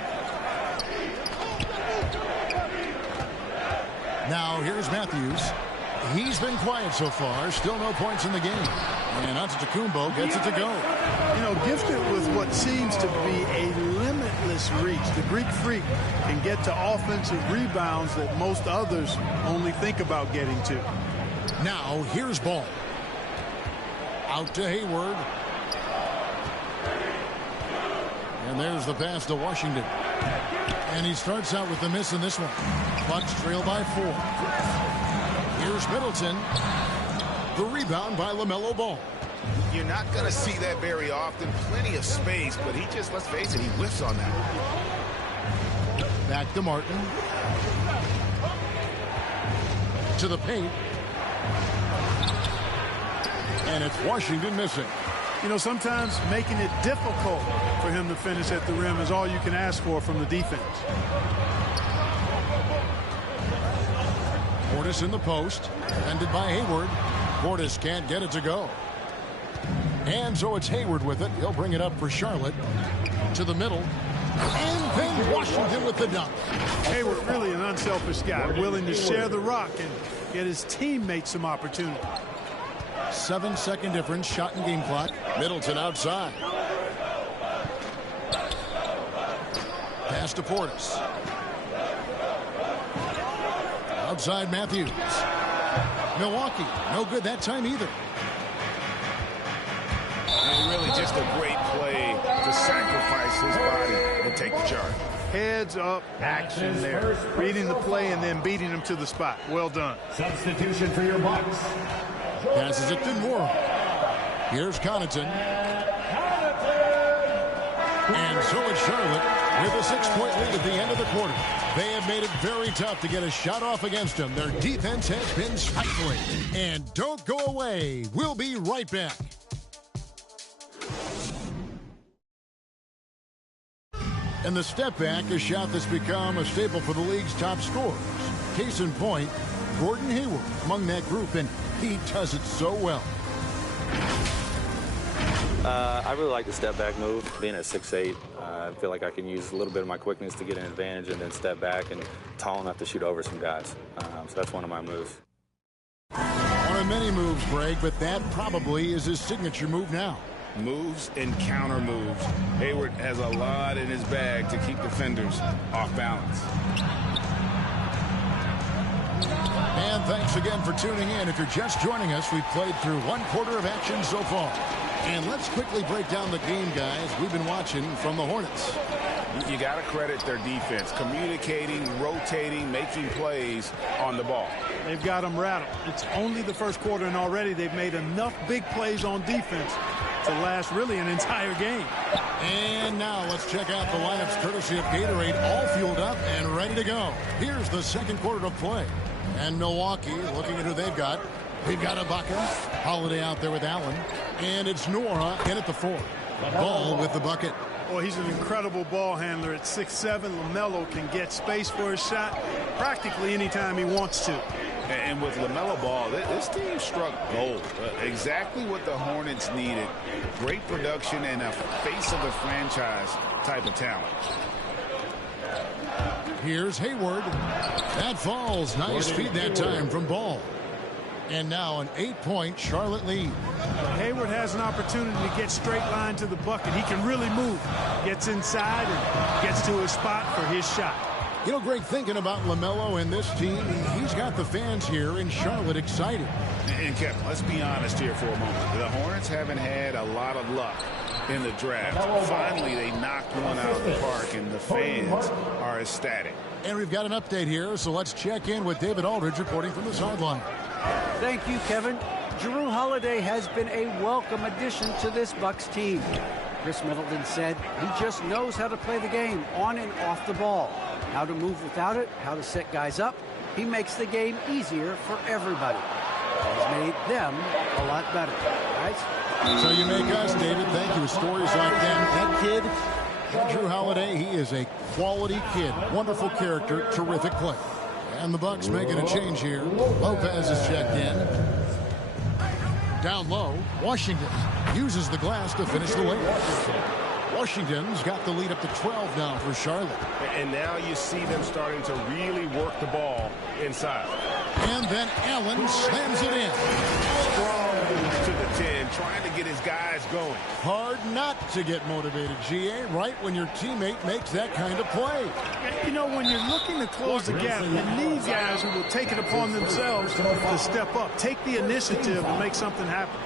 Now here's Matthews. He's been quiet so far. Still no points in the game. And Antetokounmpo gets it to go. You know, gifted with what seems to be a limitless tremendous reach. The Greek Freak can get to offensive rebounds that most others only think about getting to. Now, here's ball. Out to Hayward. And there's the pass to Washington. And he starts out with the miss in this one. Bucks trail by 4. Here's Middleton. The rebound by LaMelo Ball. You're not going to see that very often. Plenty of space, but he just, let's face it, he whiffs on that. Back to Martin. To the paint. And it's Washington missing. You know, sometimes making it difficult for him to finish at the rim is all you can ask for from the defense. Portis in the post. Defended by Hayward. Portis can't get it to go. And so it's Hayward with it. He'll bring it up for Charlotte. To the middle. And then Washington with the dunk. Hayward really an unselfish guy, willing to share the rock and get his teammates some opportunity. 7-second difference, shot and game clock. Middleton outside. Pass to Portis. Outside Matthews. Milwaukee, no good that time either. And really just a great play to sacrifice his body and take the charge. Heads up action there. Reading the play and then beating him to the spot. Well done. Substitution for your Bucks. Passes it to Nora. Here's Connaughton. And so it's Charlotte with a 6-point lead at the end of the quarter. They have made it very tough to get a shot off against them. Their defense has been stifling. And don't go away. We'll be right back. And the step back, a shot that's become a staple for the league's top scorers. Case in point, Gordon Hayward among that group, and he does it so well. I really like the step back move. Being at 6'8", I feel like I can use a little bit of my quickness to get an advantage and then step back and tall enough to shoot over some guys. So that's one of my moves. One of many moves, Greg, but that probably is his signature move now. Moves and counter moves. Hayward has a lot in his bag to keep defenders off balance. And thanks again for tuning in. If you're just joining us, we've played through 1 quarter of action so far. And let's quickly break down the game, guys. We've been watching from the Hornets. You got to credit their defense, communicating, rotating, making plays on the ball. They've got them rattled. It's only the first quarter, and already they've made enough big plays on defense to last really an entire game. And now let's check out the lineups courtesy of Gatorade, all fueled up and ready to go. Here's the second quarter of play. And Milwaukee, looking at who they've got. We've got Ibaka, Holiday out there with Allen, and it's Nora in at the 4. Ball with the bucket. Well, he's an incredible ball handler. At 6'7", LaMelo can get space for his shot practically anytime he wants to. And with LaMelo Ball, this team struck gold. Exactly what the Hornets needed. Great production and a face of the franchise type of talent. Here's Hayward. That falls. Nice feed that time from Ball. And now an 8-point Charlotte lead. Hayward has an opportunity to get straight line to the bucket. He can really move. Gets inside and gets to his spot for his shot. You know, Greg, thinking about LaMelo and this team, he's got the fans here in Charlotte excited. And Kevin, let's be honest here for a moment. The Hornets haven't had a lot of luck in the draft. Finally, they knocked one out of the park, and the fans are ecstatic. And we've got an update here, so let's check in with David Aldridge reporting from the sideline. Thank you, Kevin. Jrue Holiday has been a welcome addition to this Bucks team. Chris Middleton said he just knows how to play the game on and off the ball, how to move without it, how to set guys up. He makes the game easier for everybody. He's made them a lot better, guys. So you make us, David. Thank you. With stories like that kid, Jrue Holiday, he is a quality kid. Wonderful character, terrific play. And the Bucks making a change here. Lopez is checked in. Down low, Washington uses the glass to finish the layup. Washington's got the lead up to 12 now for Charlotte. And now you see them starting to really work the ball inside. And then Allen slams it in. to the 10, trying to get his guys going. Hard not to get motivated, GA, right when your teammate makes that kind of play. You know, when you're looking to close the gap, you need guys who will take it upon themselves to step up, take the initiative and make something happen.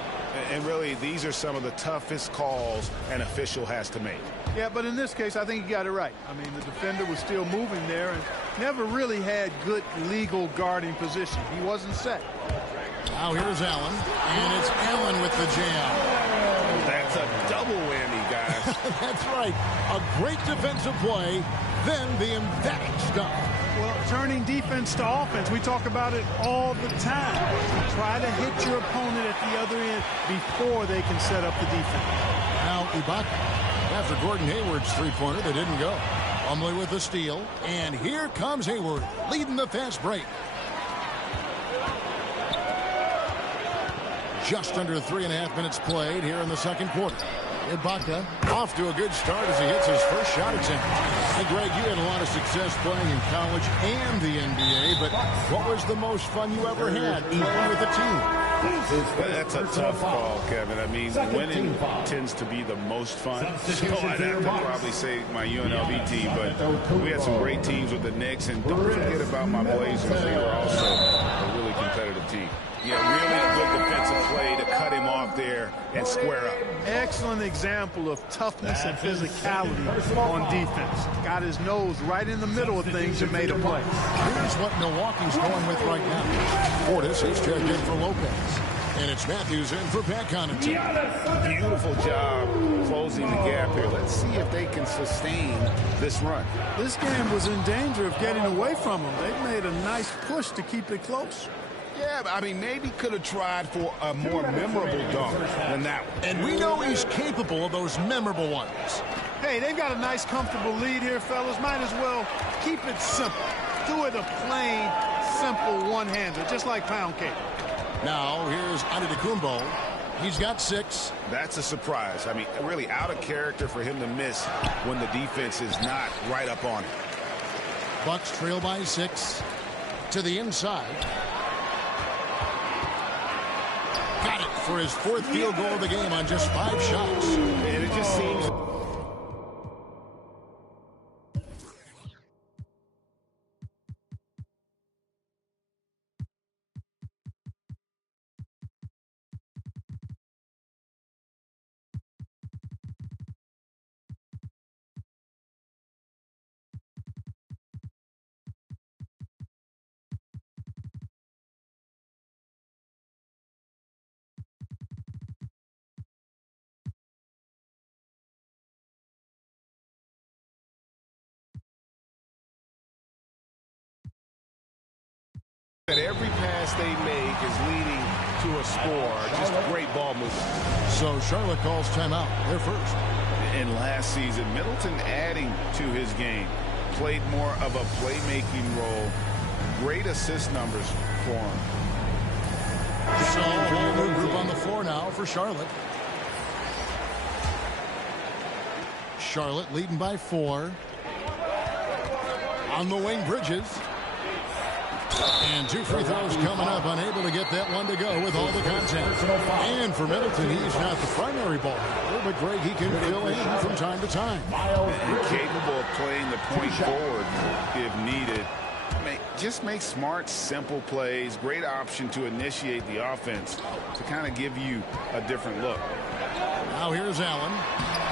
And really, these are some of the toughest calls an official has to make. Yeah, but in this case, I think you got it right. I mean, the defender was still moving there and never really had good legal guarding position. He wasn't set. Now here's Allen, and it's Allen with the jam. That's a double whammy, guys. That's right. A great defensive play, then the emphatic stuff. Well, turning defense to offense, we talk about it all the time. Try to hit your opponent at the other end before they can set up the defense. Now Ibaka. After Gordon Hayward's three-pointer, they didn't go. Plumlee with the steal, and here comes Hayward, leading the fast break. Just under 3.5 minutes played here in the second quarter. Ibaka off to a good start as he hits his first shot attempt. Hey, Greg, you had a lot of success playing in college and the NBA, but what was the most fun you ever had playing with a team? That's a tough call, Kevin. I mean, winning tends to be the most fun. So I'd have to probably say my UNLV team, but we had some great teams with the Knicks, and don't forget about my Blazers. They were also a really competitive team. Yeah, really good defensive play to cut him off there and square up. Excellent example of toughness and physicality on defense. Got his nose right in the middle of things and made a play. Here's what Milwaukee's going with right now. Portis is checked in for Lopez. And it's Matthews in for Pat Connaughton. Beautiful job closing the gap here. Let's see if they can sustain this run. This game was in danger of getting away from them. They made a nice push to keep it close. Yeah, I mean, maybe could have tried for a more memorable dunk than that one. And we know he's capable of those memorable ones. Hey, they've got a nice, comfortable lead here, fellas. Might as well keep it simple. Do it a plain, simple one-hander, just like pound cake. Now, here's Antetokounmpo. He's got 6. That's a surprise. I mean, really out of character for him to miss when the defense is not right up on it. Bucks trail by 6. To the inside. Got it for his 4th field goal of the game on just 5 shots. And it just seems... that every pass they make is leading to a score. Just great ball movement. So Charlotte calls timeout. They're first. In last season, Middleton adding to his game. Played more of a playmaking role. Great assist numbers for him. So a whole new group on the floor now for Charlotte. Charlotte leading by 4. On the wing, Bridges. And 2 free throws coming up, unable to get that one to go with all the contact. And for Middleton, he's not the primary ball handler, but Greg, he can fill in from time to time. And capable of playing the point forward if needed. Just make smart, simple plays. Great option to initiate the offense to kind of give you a different look. Now here's Allen.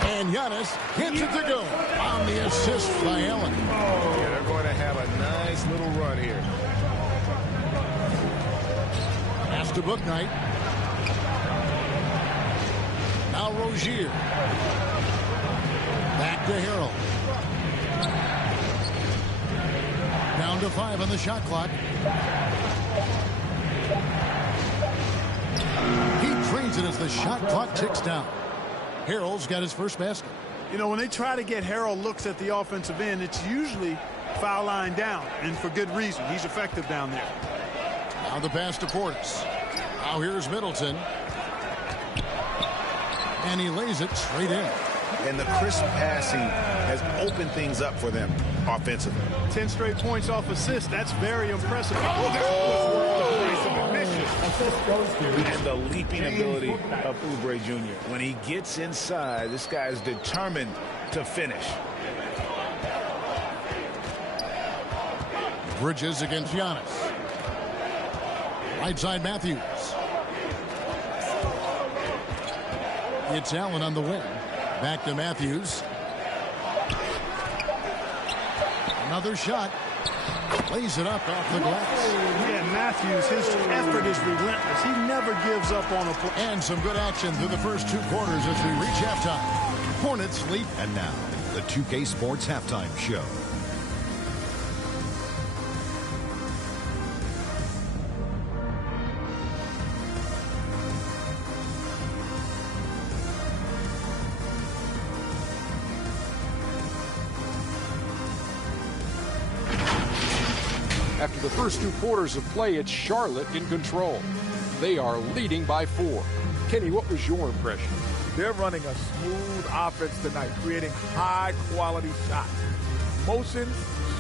And Giannis hits it to go on the assist by Allen. Yeah, they're going to have a nice little run here. Pass to Bouknight. Now Rozier. Back to Harrell. Down to 5 on the shot clock. He drains it as the shot clock ticks down. Harrell's got his first basket. You know, when they try to get Harrell looks at the offensive end, it's usually foul line down, and for good reason. He's effective down there. Now the pass to Portis. Now here's Middleton. And he lays it straight in. And the crisp passing has opened things up for them offensively. 10 straight points off assists. That's very impressive. Oh, that was worth the price of admission. Assist goes to. And the leaping ability of Oubre Jr. When he gets inside, this guy is determined to finish. Bridges against Giannis. Right side Matthews. It's Allen on the wing. Back to Matthews. Another shot. Lays it up off the glass. Yeah, Matthews, his effort is relentless. He never gives up on a play. And some good action through the first 2 quarters as we reach halftime. Hornets lead. And now, the 2K Sports Halftime Show. After the first 2 quarters of play, it's Charlotte in control. They are leading by 4. Kenny, what was your impression? They're running a smooth offense tonight, creating high-quality shots. Motion,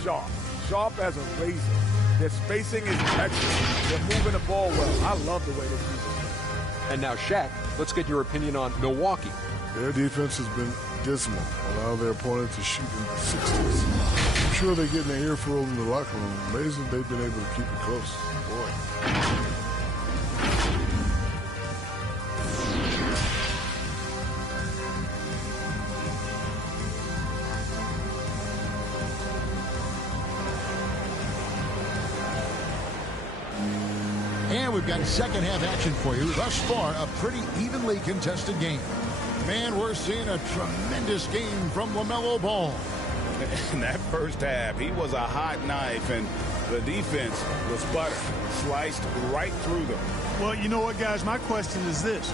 sharp. Sharp as a razor. Their spacing is excellent. They're moving the ball well. I love the way they do it. And now, Shaq, let's get your opinion on Milwaukee. Their defense has been dismal, allow their opponent to shoot in the 60s. I'm sure they're getting their earful in the locker room. Amazing they've been able to keep it close. Boy. And we've got second half action for you. Thus far, a pretty evenly contested game. Man, we're seeing a tremendous game from LaMelo Ball. In that first half, he was a hot knife, and the defense was butter, sliced right through them. Well, you know what, guys? My question is this.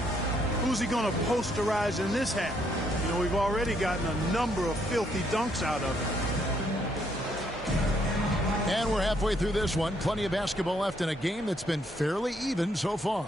Who's he going to posterize in this half? You know, we've already gotten a number of filthy dunks out of it. And we're halfway through this one. Plenty of basketball left in a game that's been fairly even so far.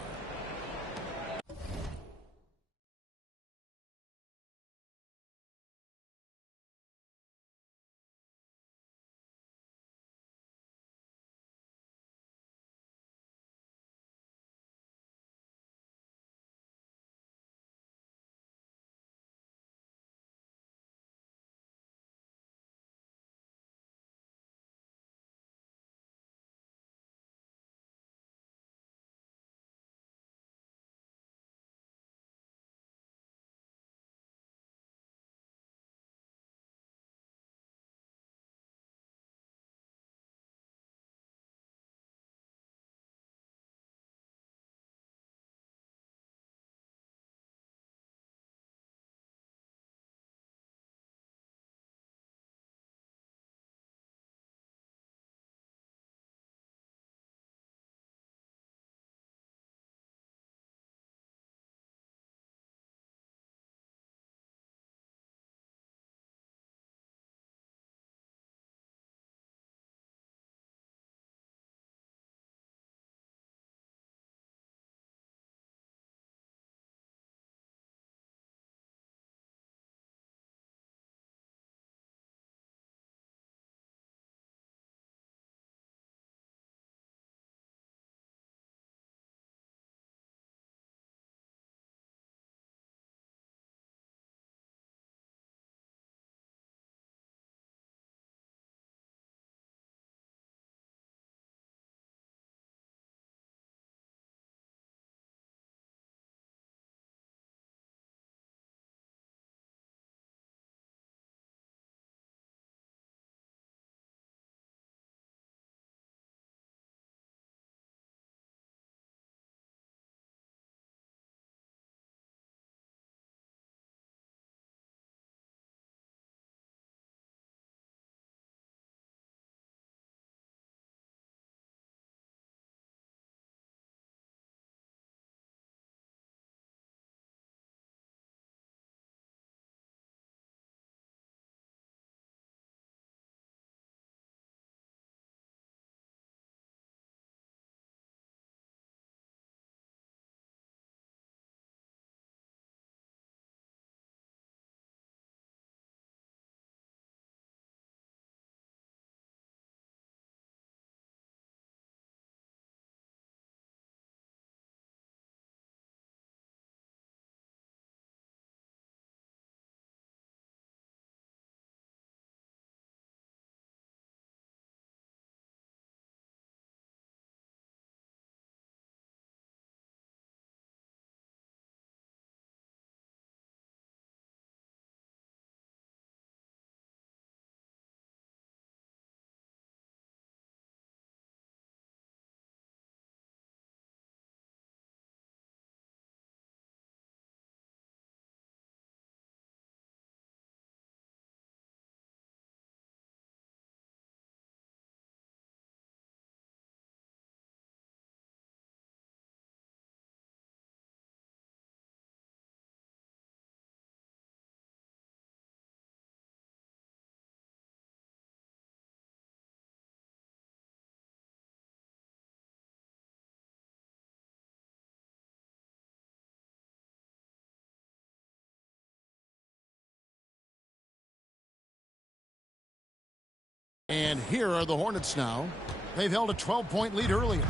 And here are the Hornets now. They've held a 12-point lead earlier.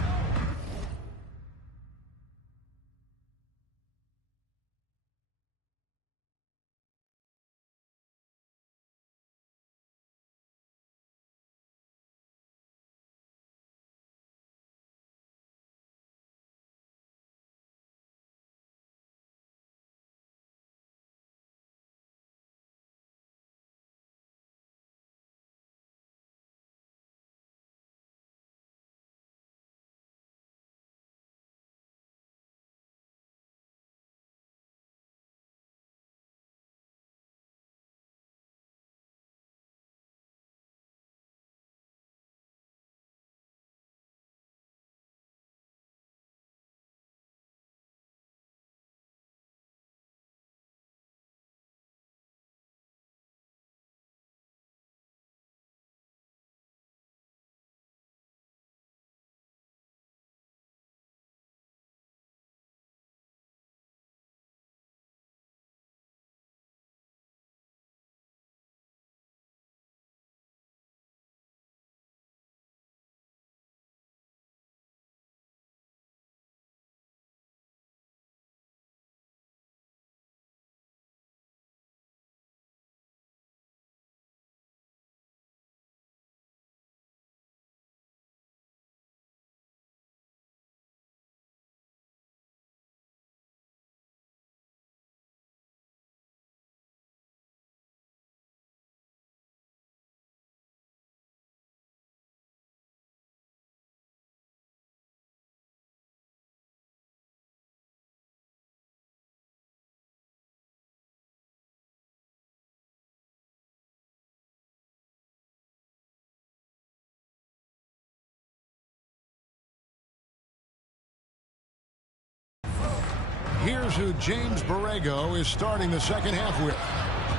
Here's who James Borrego is starting the second half with.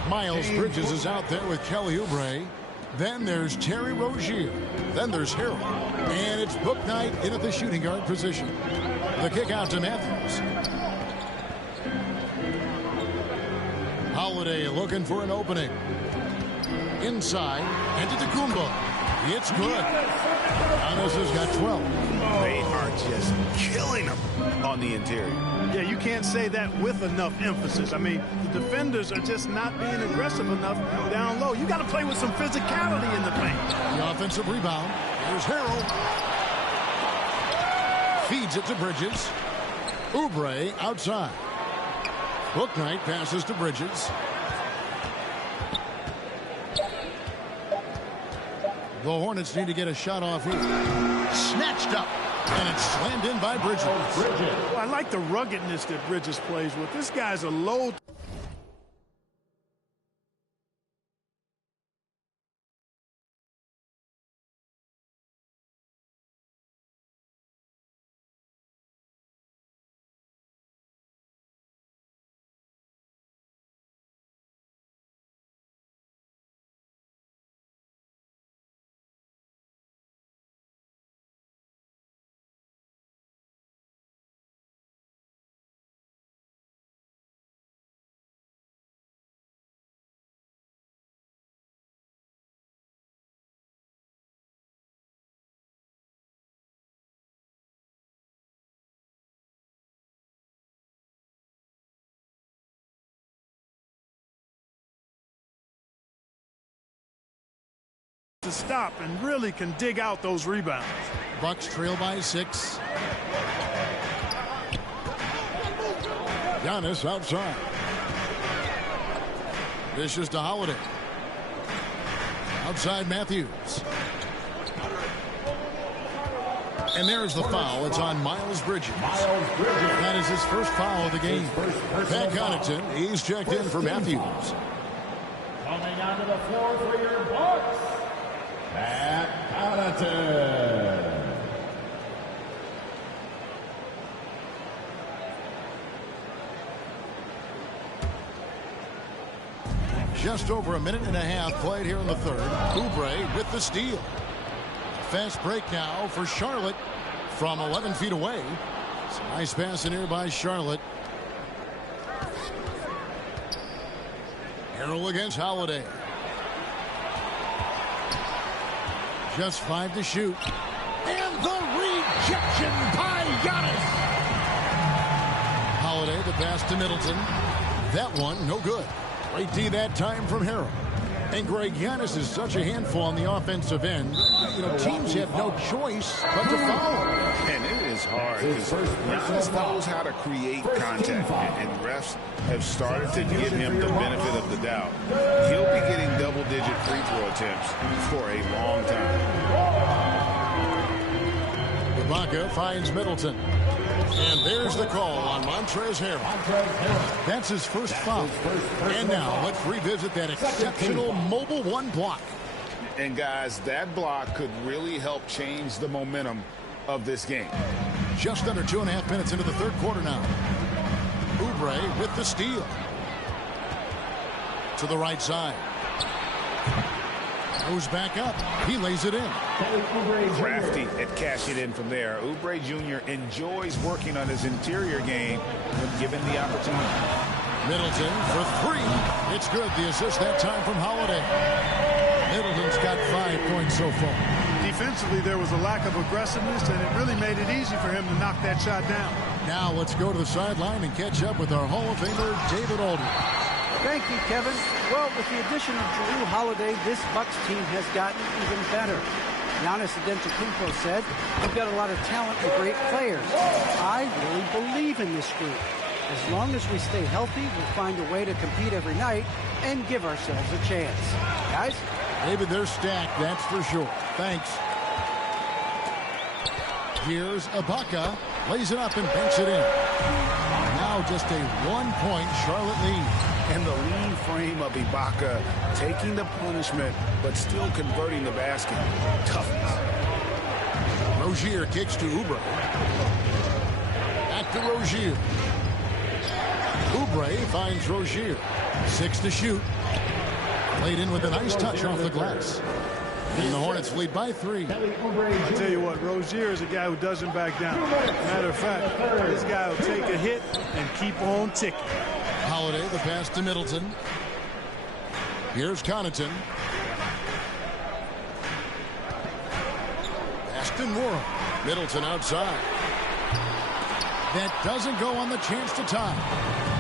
Miles Bridges is out there with Kelly Oubre. Then there's Terry Rozier. Then there's Harold. And it's Book Knight in at the shooting guard position. The kick out to Matthews. Holiday looking for an opening. Inside. And to Tacumbo. It's good. Giannis has got 12. They are just killing them on the interior. Yeah, you can't say that with enough emphasis. I mean, the defenders are just not being aggressive enough down low. You got to play with some physicality in the paint. The offensive rebound. Here's Harold. Feeds it to Bridges. Oubre outside. Book Knight passes to Bridges. The Hornets need to get a shot off here. Snatched up. And it's slammed in by Bridges. Well, I like the ruggedness that Bridges plays with. This guy's a low. To stop and really can dig out those rebounds. Bucks trail by 6. Giannis outside. This is to Holiday. Outside Matthews. And there's the foul. It's on Miles Bridges. That is his first foul of the game. Pat Connaughton, he's checked in for Matthews. Coming onto the floor for your Bucks, Pat Connaughton. Just over a minute and a half played here in the third. Oubre with the steal. Fast break now for Charlotte from 11 feet away. It's a nice pass in here by Charlotte. Harrell against Holiday. Just 5 to shoot. And the rejection by Giannis. Holiday, the pass to Middleton. That one, no good. Great D that time from Harrell. And Greg, Giannis is such a handful on the offensive end. You know, teams have no choice but to foul. And it is hard because Giannis knows how to create contact, and refs have started to give him the benefit of the doubt. He'll be getting double-digit free throw attempts for a long time. Ibaka finds Middleton. And there's the call on Montrezl Harrell. That's his first foul. And now let's revisit that exceptional mobile one block. And guys, that block could really help change the momentum of this game. Just under 2.5 minutes into the third quarter now. Oubre with the steal. To the right side. Goes back up. He lays it in. Crafty at cashing in from there. Oubre Jr. enjoys working on his interior game when given the opportunity. Middleton for 3. It's good. The assist that time from Holiday. Middleton's got 5 points so far. Defensively, there was a lack of aggressiveness, and it really made it easy for him to knock that shot down. Now let's go to the sideline and catch up with our Hall of Famer, David Aldridge. Thank you, Kevin. Well, with the addition of Jrue Holiday, this Bucks team has gotten even better. Giannis Antetokounmpo said, "We've got a lot of talent and great players. I really believe in this group. As long as we stay healthy, we'll find a way to compete every night and give ourselves a chance." Guys? David, they're stacked, that's for sure. Thanks. Here's Ibaka. Lays it up and banks it in. Now just a 1-point Charlotte lead. And the lean frame of Ibaka taking the punishment but still converting the basket. Toughness. Rozier kicks to Oubre. Back to Rozier. Oubre finds Rozier. 6 to shoot. Played in with a nice touch off the glass. And the Hornets lead by 3. I tell you what, Rozier is a guy who doesn't back down. Matter of fact, this guy will take a hit and keep on ticking. Holiday, the pass to Middleton. Here's Connaughton. Aston Moore. Middleton outside. That doesn't go on the chance to tie.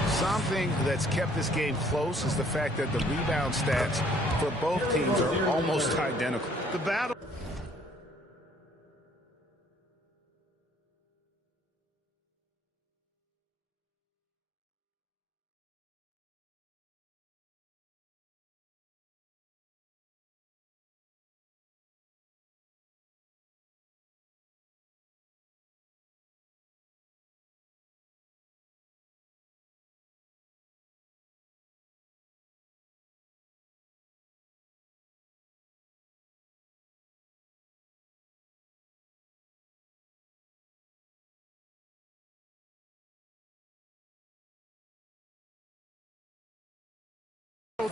Something that's kept this game close is the fact that the rebound stats for both teams are almost identical. The battle.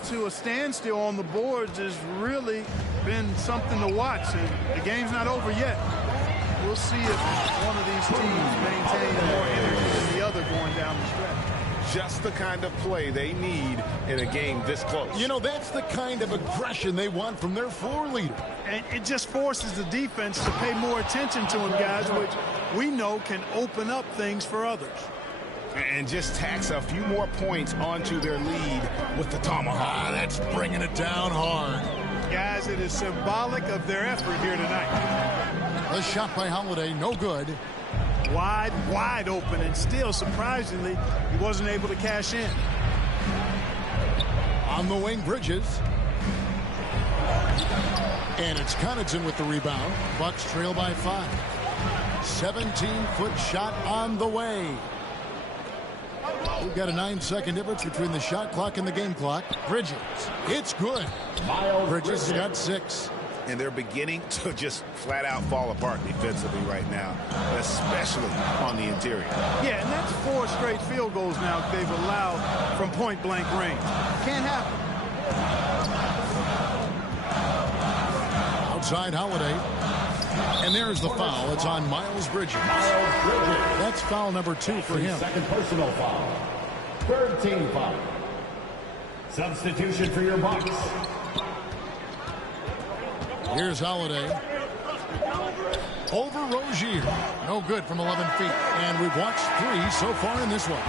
To a standstill on the boards has really been something to watch, and the game's not over yet. We'll see if one of these teams maintains more energy than the other going down the stretch. Just the kind of play they need in a game this close. You know, that's the kind of aggression they want from their floor leader. And it just forces the defense to pay more attention to him, guys, which we know can open up things for others. And just tax a few more points onto their lead with the tomahawk. That's bringing it down hard. Guys, it is symbolic of their effort here tonight. The shot by Holiday, no good. Wide open, and still, surprisingly, he wasn't able to cash in. On the wing, Bridges. And it's Connaughton with the rebound. Bucks trail by 5. 17-foot shot on the way. We've got a 9-second difference between the shot clock and the game clock. Bridges. It's good. Bridges has got 6. And they're beginning to just flat out fall apart defensively right now, especially on the interior. Yeah, and that's 4 straight field goals now they've allowed from point-blank range. Can't happen. Outside Holiday. And there's the foul. It's on Miles Bridges. That's foul number 2 for him. Second personal foul. Third team foul. Substitution for your Bucks. Here's Holiday. Over Rozier. No good from 11 feet. And we've watched 3 so far in this one.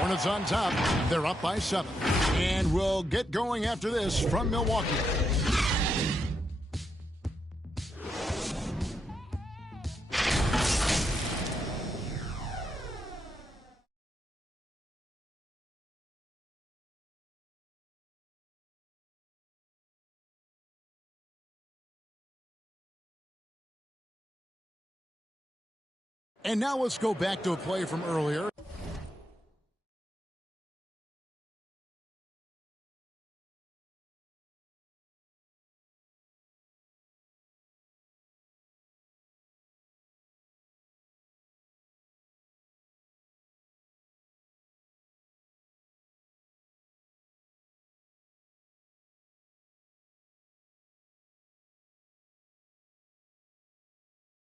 Hornets on top. They're up by 7. And we'll get going after this from Milwaukee. And now let's go back to a play from earlier.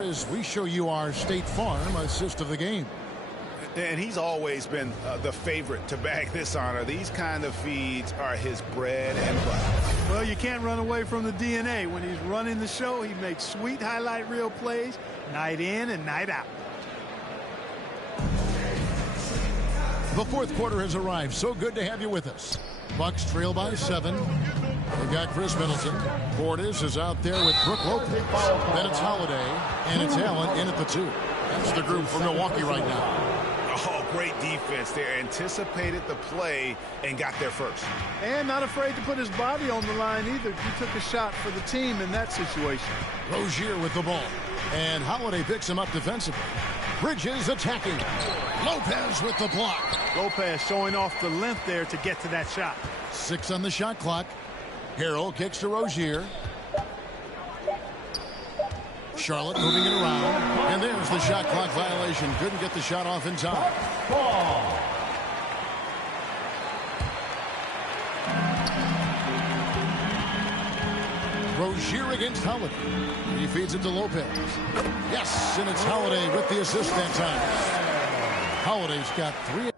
As we show you our State Farm assist of the game. And he's always been the favorite to bag this honor. These kind of feeds are his bread and butter. Well, you can't run away from the DNA. When he's running the show, he makes sweet highlight reel plays night in and night out. The fourth quarter has arrived. So good to have you with us. Bucks trail by 7. They've got Chris Middleton. Portis is out there with Brook Lopez. Then it's Holiday, and it's Allen in at the 2. That's the group for Milwaukee right now. Oh, great defense there. Anticipated the play and got there first. And not afraid to put his body on the line either. He took a shot for the team in that situation. Rozier with the ball. And Holiday picks him up defensively. Bridges attacking. Lopez with the block. Lopez showing off the length there to get to that shot. 6 on the shot clock. Harrell kicks to Rozier. Charlotte moving it around. And there's the shot clock violation. Couldn't get the shot off in time. Rozier against Holiday. He feeds it to Lopez. Yes, and it's Holiday with the assist that time. Holiday's got 3.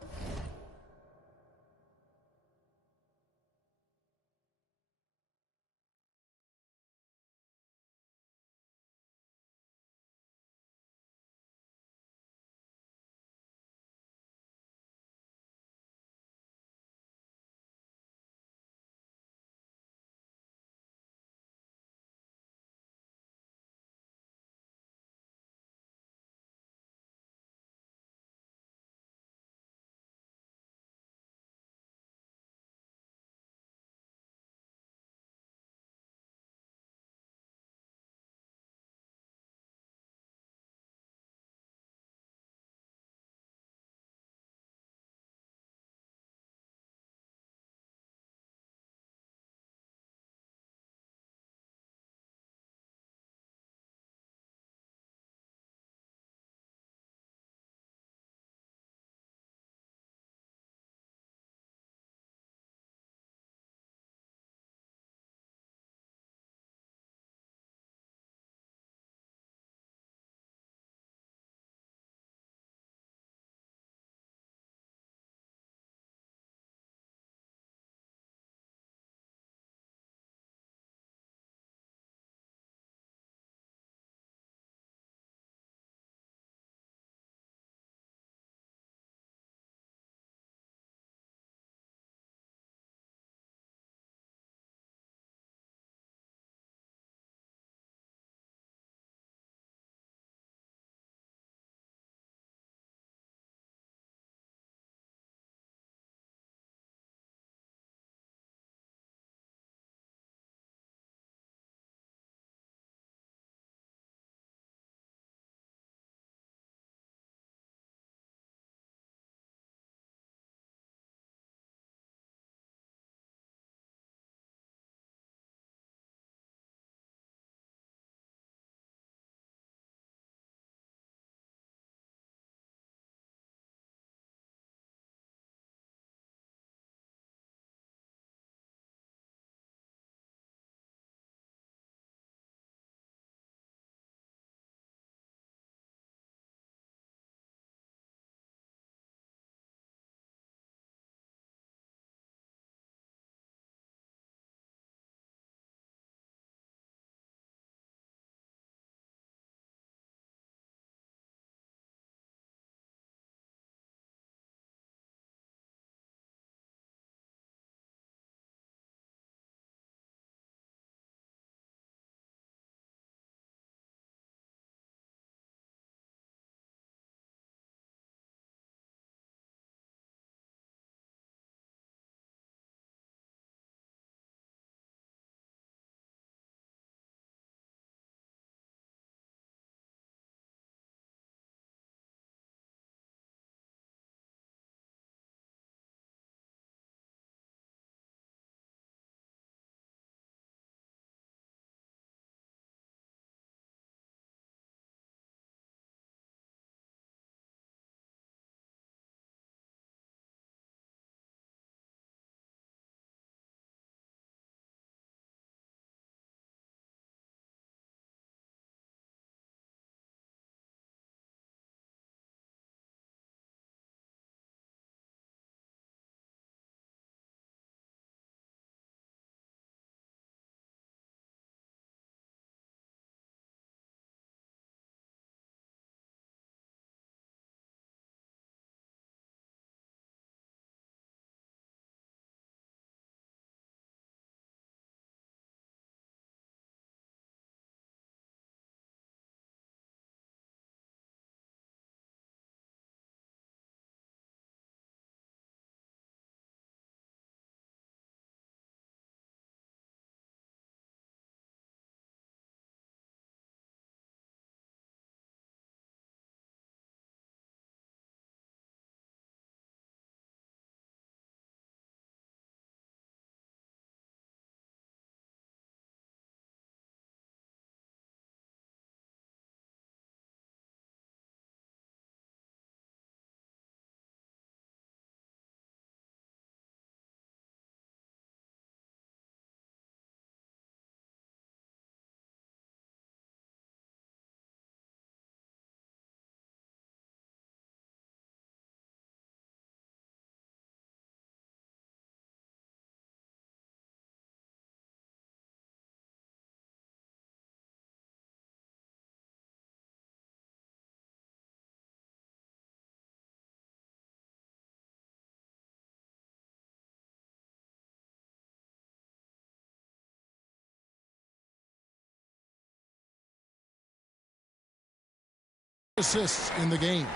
assists in the game.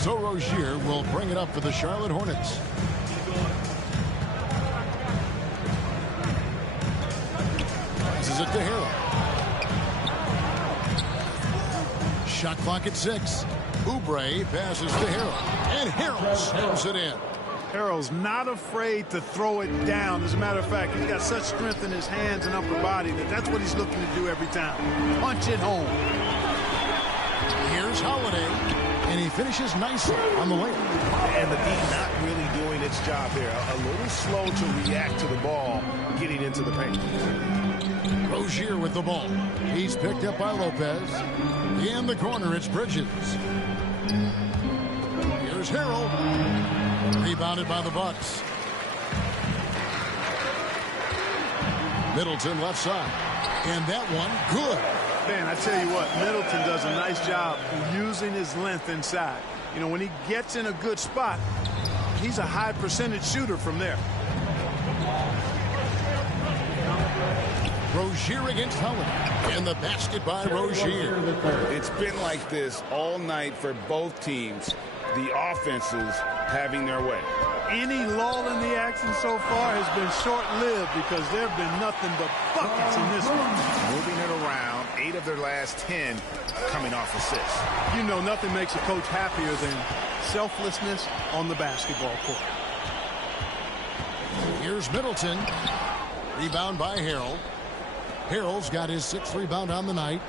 So Rozier will bring it up for the Charlotte Hornets. Passes it to Harrell. Shot clock at 6. Oubre passes to Harrell. And Harrell slams it in. Harrell's not afraid to throw it down. As a matter of fact, he's got such strength in his hands and upper body that's what he's looking to do every time. Punch it home. Here's Holiday, and he finishes nicely on the layup. And the D not really doing its job there. A little slow to react to the ball getting into the paint. Rozier with the ball. He's picked up by Lopez. In the corner, it's Bridges. Here's Harrell. Rebounded by the Bucks. Middleton left side. And that one, good. Man, I tell you what, Middleton does a nice job using his length inside. You know, when he gets in a good spot, he's a high percentage shooter from there. Rozier against Holiday. And the basket by Rozier. It's been like this all night for both teams. The offenses having their way. Any lull in the action so far has been short-lived because there have been nothing but buckets in this one. Moving it around, 8 of their last 10 coming off assists. You know, nothing makes a coach happier than selflessness on the basketball court. Here's Middleton. Rebound by Harrell. Harrell's got his 6th rebound on the night.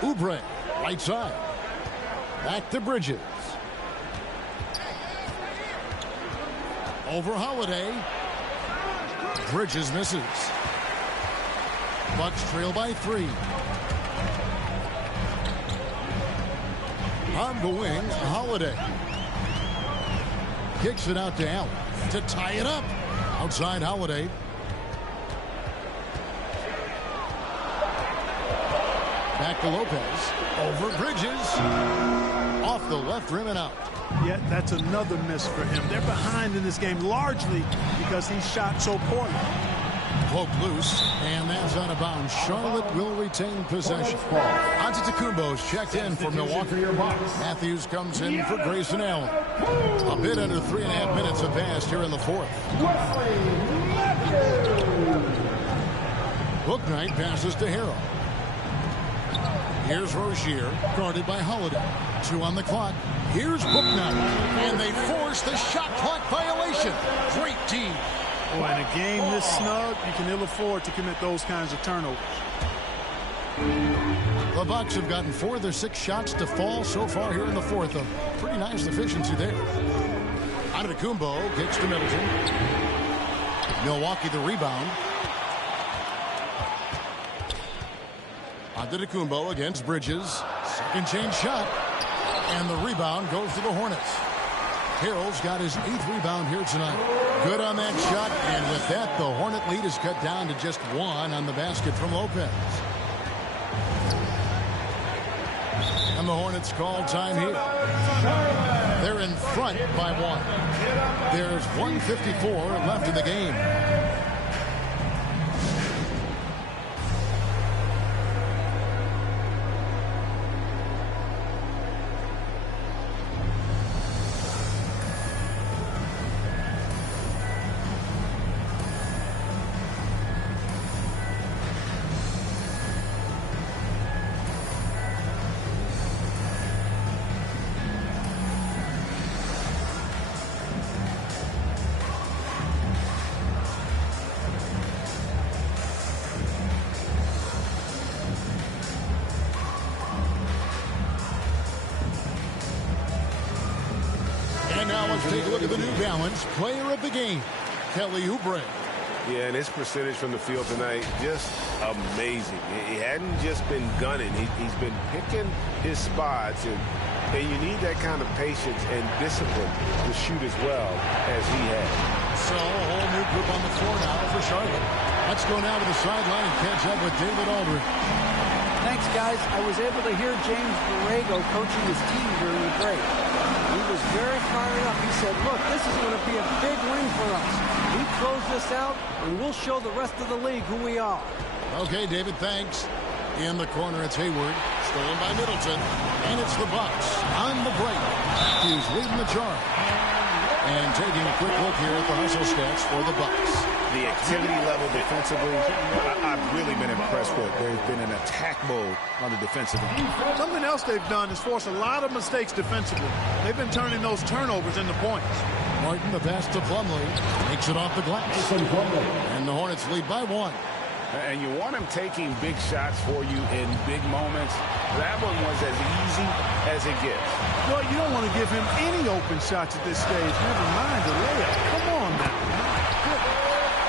Oubre, right side. Back to Bridges. Over Holiday. Bridges misses. Bucks trail by 3. On the wing, Holiday. Kicks it out to Allen to tie it up. Outside Holiday. Back to Lopez. Over Bridges. Off the left rim and out. Yet that's another miss for him. They're behind in this game largely because he shot so poorly. Poke loose, and that's out of bounds. Charlotte will retain possession. Antetokounmpo's checked in for Milwaukee. Matthews comes in for Grayson Allen. A bit under 3.5 minutes have passed here in the 4th. Bouknight passes to Harrell. Here's Rozier, guarded by Holiday. 2 on the clock. Here's Bouknight, and they force the shot clock violation. Great team. Boy, in a game this snug, you can ill afford to commit those kinds of turnovers. The Bucks have gotten 4 of their 6 shots to fall so far here in the 4th. A pretty nice efficiency there. Antetokounmpo kicks to Middleton. Milwaukee the rebound. Antetokounmpo against Bridges. Second change shot. And the rebound goes to the Hornets. Harrell's got his 8th rebound here tonight. Good on that shot. And with that, the Hornet lead is cut down to just 1 on the basket from Lopez. And the Hornets call time here. They're in front by 1. There's 1:54 left in the game. Take a look at the New Balance player of the game, Kelly Oubre. Yeah, and his percentage from the field tonight, just amazing. He hadn't just been gunning. He's been picking his spots, and you need that kind of patience and discipline to shoot as well as he has. So, a whole new group on the floor now for Charlotte. Let's go now to the sideline and catch up with David Aldridge. Thanks, guys. I was able to hear James Borrego coaching his team during the break. He was very fired up. He said, look, this is going to be a big win for us. We close this out, and we'll show the rest of the league who we are. Okay, David, thanks. In the corner, it's Hayward. stolen by Middleton, and it's the Bucks on the break. Matthews leading the charge. And taking a quick look here at the hustle stats for the Bucks. The activity level defensively, I've really been impressed with. There's been an attack mode on the defensive end. Something else they've done is force a lot of mistakes defensively. They've been turning those turnovers into points. Martin, the pass to Plumlee, makes it off the glass. And the Hornets lead by 1. And you want him taking big shots for you in big moments. That one was as easy as it gets. Well, you don't want to give him any open shots at this stage. Never mind the layup. Come on now.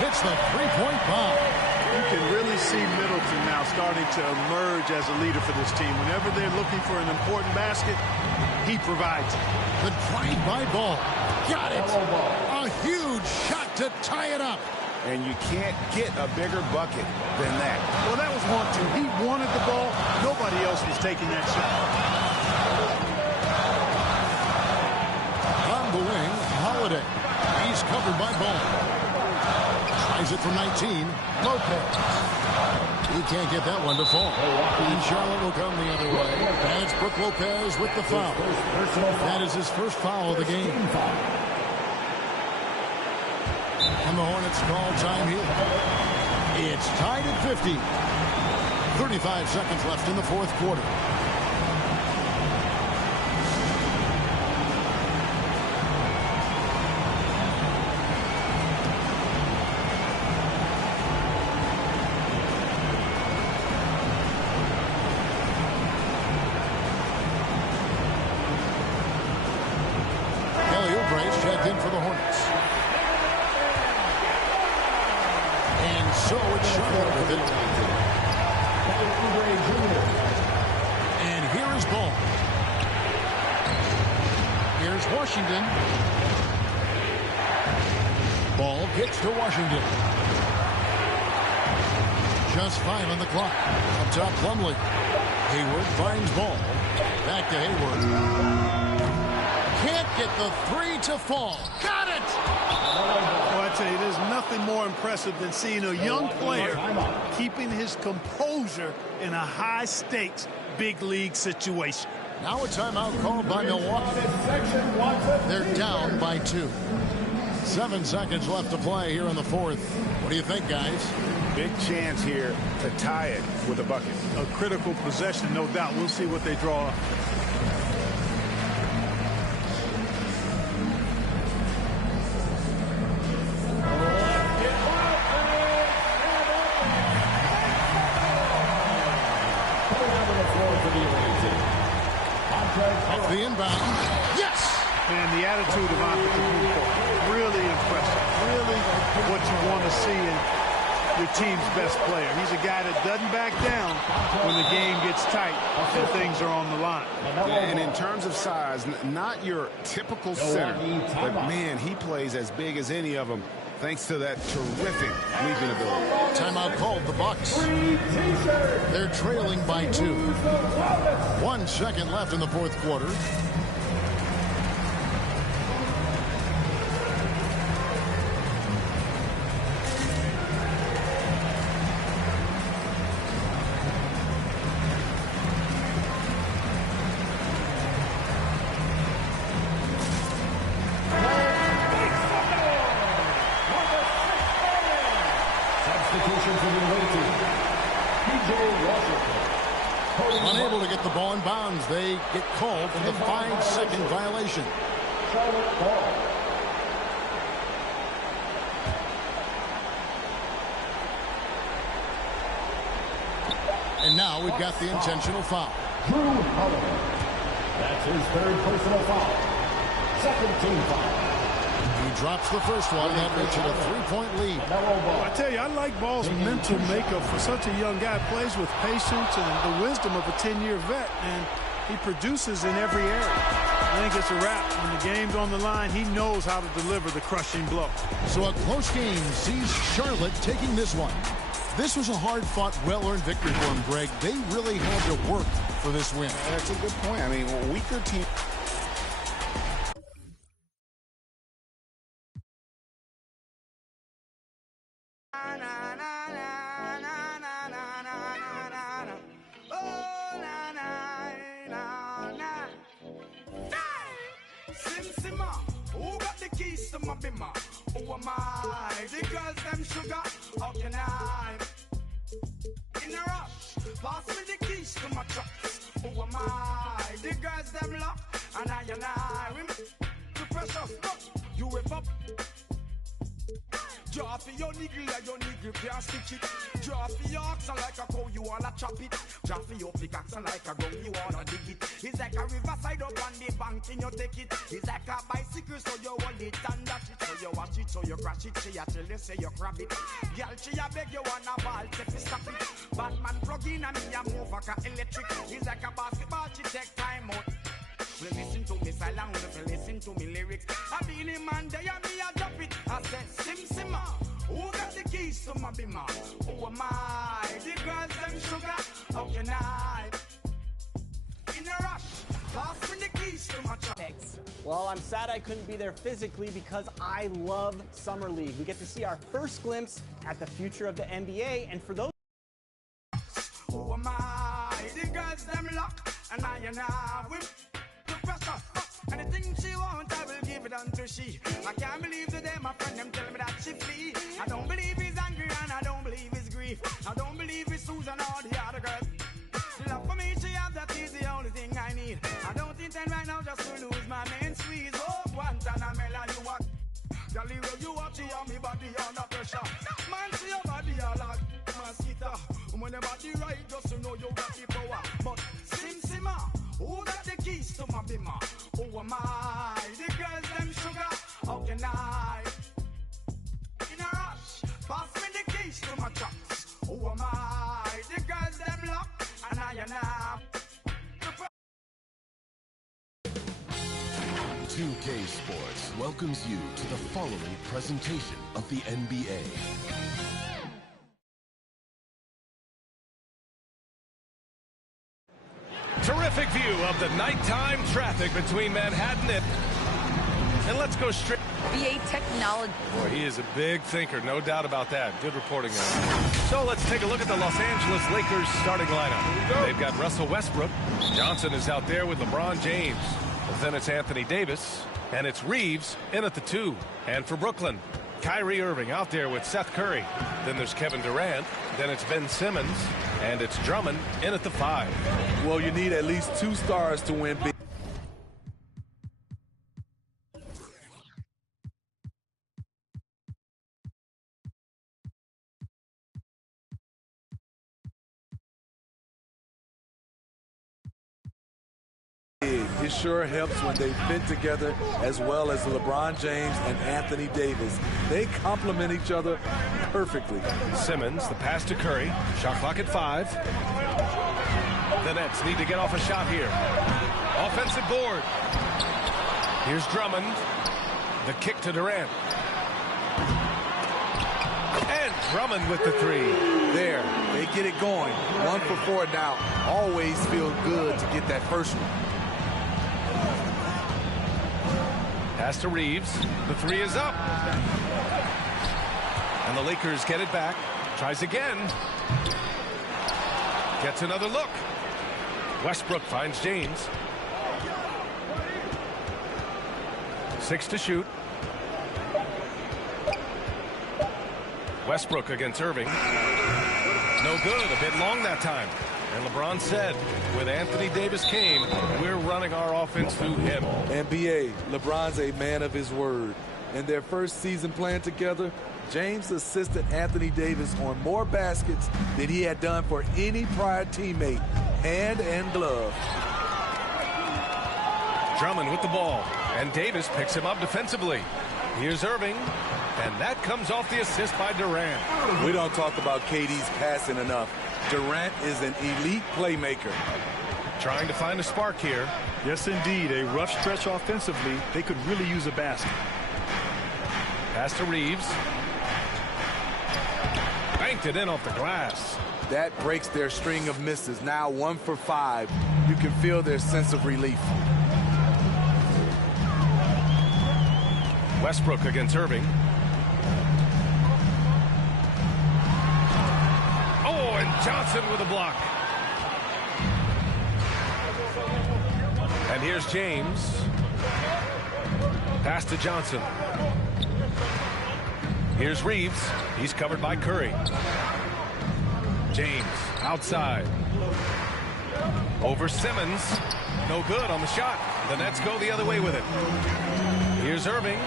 Hits the three-point bomb. You can really see Middleton now starting to emerge as a leader for this team. Whenever they're looking for an important basket, he provides it. The drive-by ball. Got it. A huge shot to tie it up. And you can't get a bigger bucket than that. Well, that was 1-2. He wanted the ball. Nobody else was taking that shot. On the wing, Holiday. He's covered by Ball. Tries it from 19. Lopez. He can't get that one to fall. And Charlotte will come the other way. And it's Brook Lopez with the foul. That is his first foul of the game. And the Hornets call time here. It's tied at 50. 35 seconds left in the fourth quarter. Kelly Oubre's checked in for the Hornets. And so it's Charlotte with it. And here is Ball. Here's Washington. Ball gets to Washington. Just 5 on the clock. Up top, Plumlee. Hayward finds Ball. Back to Hayward. Can't get the 3 to fall. Got it! Well, I tell you, there's nothing more impressive than seeing a young player keeping his composure in a high-stakes, big-league situation. Now a timeout called by Milwaukee. They're down by 2. 7 seconds left to play here in the fourth. What do you think, guys? Big chance here to tie it with a bucket. A critical possession, no doubt. We'll see what they draw up. Off the inbound. Yes! Man, the attitude of Antetokounmpo, really impressive. Really what you want to see in your team's best player. He's a guy that doesn't back down when the game gets tight and things are on the line. And in terms of size, not your typical center, but man, he plays as big as any of them thanks to that terrific leaping ability. Timeout called the Bucks. They're trailing by 2. 1 second left in the fourth quarter. Unable to get the ball in bounds. They get called for the 5-second violation. And now we've got the intentional foul. Drew Holiday. That's his third personal foul. Second team foul. He drops the first one, and that makes it a 3-point lead. I tell you, I like Ball's mental makeup for such a young guy. Plays with patience and the wisdom of a 10-year vet, and he produces in every area. I think it's a wrap. When the game's on the line, he knows how to deliver the crushing blow. So a close game sees Charlotte taking this one. This was a hard-fought, well-earned victory for him, Greg. They really had to work for this win. That's a good point. I mean, a weaker team. Oh, na, na. keys to my bimmer. Who am I? The girls them sugar. How can I? In a rush, pass me the keys to my trucks. Who am I? The girls them lock. And I the pressure. You whip up. Draw for your niggle like your niggle can't stitch it. Draw for your oxen like a cow, you wanna chop it. Draw for your pickaxe like a gun, you wanna dig it. It's like a riverside up on the bank and you take it. It's like a bicycle, so you hold it and dash it. So you watch it, so you crash it. She a tell you, say you grab it. Girl, she a beg you wanna ball, take me stop it. Batman plug in and me a move like a electric. It's like a basketball, she take time out. Well, listen to me silent, listen to me lyrics. I be in man, they and me a drop it. I said, Simma, who got the keys to my bimmer? Who am I? The girls them sugar, how can I? In a rush, pass me the keys to my truck. Well, I'm sad I couldn't be there physically because I love Summer League. We get to see our first glimpse at the future of the NBA, and for those who am I? The girls them lock, and I will. Anything she wants, I will give it unto she. I can't believe the day my friend them tell me that she flee. I don't believe he's angry and I don't believe his grief. I don't believe it's Susan or the other girls. Love for me, she have that is the only thing I need. I don't intend right now just to lose my main squeeze. Oh, Guantanamela, you are Galileo, you are she on me body under pressure. Man, see your body all like mosquito. When the body right, just to know you got the power. But Simma, who got the keys to my bimmer? Who am I? The girls them sugar. How can I? In a rush, pass me the keys to my trucks. Who am I? The girls them lock. And I 2K Sports welcomes you to the following presentation of the NBA. Terrific view of the nighttime traffic between Manhattan and let's go straight. BA technology. Boy, he is a big thinker, no doubt about that. Good reporting on. So let's take a look at the Los Angeles Lakers starting lineup. They've got Russell Westbrook. Johnson is out there with LeBron James. Then it's Anthony Davis, and it's Reeves in at the 2. And for Brooklyn, Kyrie Irving out there with Seth Curry. Then there's Kevin Durant. Then it's Ben Simmons. And it's Drummond in at the 5. Well, you need at least 2 stars to win big. It sure helps when they fit together as well as LeBron James and Anthony Davis. They complement each other perfectly. Simmons, the pass to Curry. Shot clock at 5. The Nets need to get off a shot here. Offensive board. Here's Drummond. The kick to Durant. And Drummond with the 3. There, they get it going. 1 for 4 now. Always feel good to get that first one. Pass to Reeves. The 3 is up. And the Lakers get it back. Tries again. Gets another look. Westbrook finds James. 6 to shoot. Westbrook against Irving. No good. A bit long that time. And LeBron said, when Anthony Davis came, we're running our offense through him. NBA, LeBron's a man of his word. In their first season playing together, James assisted Anthony Davis on more baskets than he had done for any prior teammate, hand and glove. Drummond with the ball, and Davis picks him up defensively. Here's Irving, and that comes off the assist by Durant. We don't talk about KD's passing enough. Durant is an elite playmaker. Trying to find a spark here. Yes, indeed. A rough stretch offensively. They could really use a basket. Pass to Reeves. Banked it in off the glass. That breaks their string of misses. Now 1 for 5. You can feel their sense of relief. Westbrook against Irving. Oh, and Johnson with a block. And here's James. Pass to Johnson. Here's Reeves. He's covered by Curry. James outside. Over Simmons. No good on the shot. The Nets go the other way with it. Here's Irving.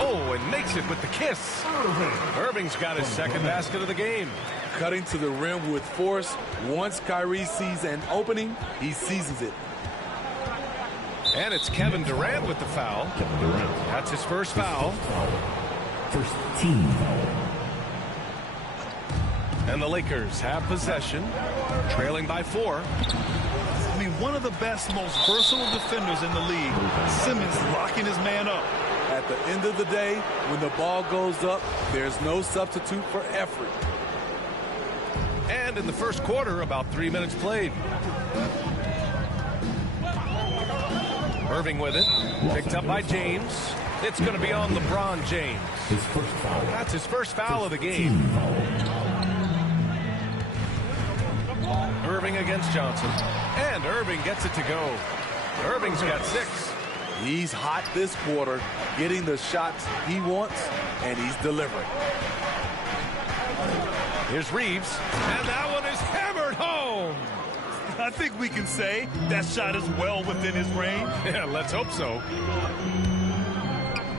Oh, and makes it with the kiss. Irving's got his second basket of the game. Cutting to the rim with force. Once Kyrie sees an opening, he seizes it. And it's Kevin Durant with the foul. That's his first foul. First team foul. And the Lakers have possession, trailing by 4. I mean, one of the best, most versatile defenders in the league. Simmons locking his man up. At the end of the day, when the ball goes up, there's no substitute for effort. And in the first quarter, about 3 minutes played. Irving with it, picked up by James. It's going to be on LeBron James. His first foul. That's his first foul of the game. Irving against Johnson. And Irving gets it to go. Irving's got 6. He's hot this quarter, getting the shots he wants, and he's delivering. Here's Reeves, and that one is hammered home. I think we can say that shot is well within his range. Yeah, let's hope so.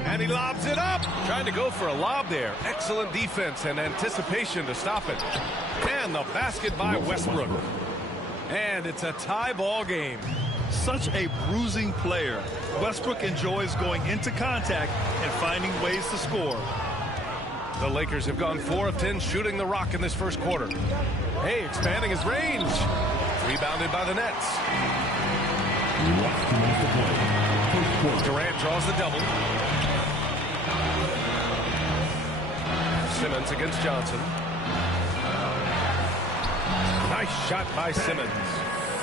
And he lobs it up. Trying to go for a lob there. Excellent defense and anticipation to stop it. And the basket by Westbrook. And it's a tie ball game. Such a bruising player. Westbrook enjoys going into contact and finding ways to score. The Lakers have gone 4 of 10 shooting the rock in this first quarter. Hey, expanding his range. Rebounded by the Nets. Durant draws the double. Simmons against Johnson. Nice shot by Simmons.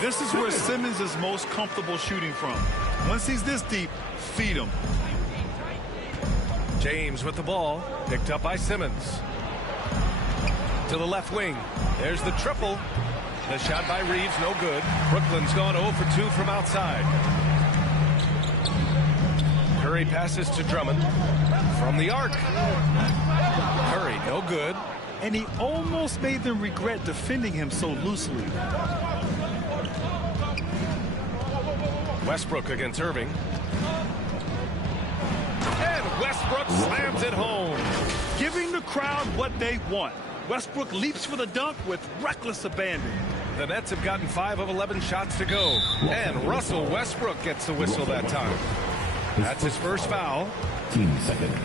This is where Simmons is most comfortable shooting from. Once he's this deep, feed him. James with the ball, picked up by Simmons. To the left wing. There's the triple. The shot by Reeves, no good. Brooklyn's gone 0 for 2 from outside. Curry passes to Drummond. From the arc. Curry, no good. And he almost made them regret defending him so loosely. Westbrook against Irving. And Westbrook slams it home. Giving the crowd what they want. Westbrook leaps for the dunk with reckless abandon. The Nets have gotten 5 of 11 shots to go. And Russell Westbrook gets the whistle that time. That's his first foul. 15 seconds.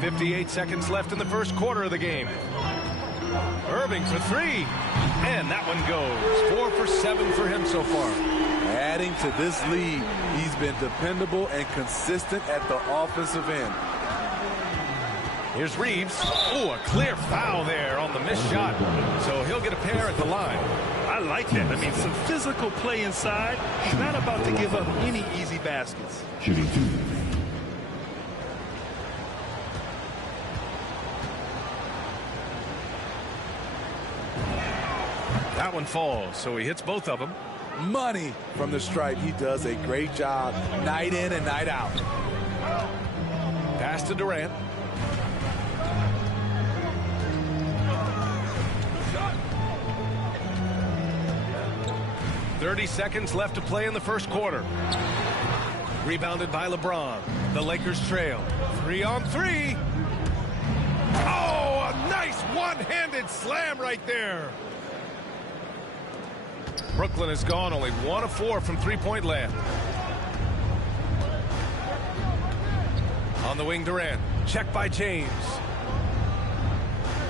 58 seconds left in the first quarter of the game. Irving for 3. And that one goes. 4 for 7 for him so far. Adding to this lead, he's been dependable and consistent at the offensive end. Here's Reeves. Oh, a clear foul there on the missed shot. So he'll get a pair at the line. I like that. I mean, some physical play inside. He's not about to give up any easy baskets. Shooting 2. That one falls, so he hits both of them. Money from the stripe. He does a great job night in and night out. Pass to Durant. .30 seconds left to play in the first quarter. Rebounded by LeBron. The Lakers trail. 3 on 3. Oh, a nice one-handed slam right there. Brooklyn has gone only 1 of 4 from three-point land. On the wing, Durant. Check by James.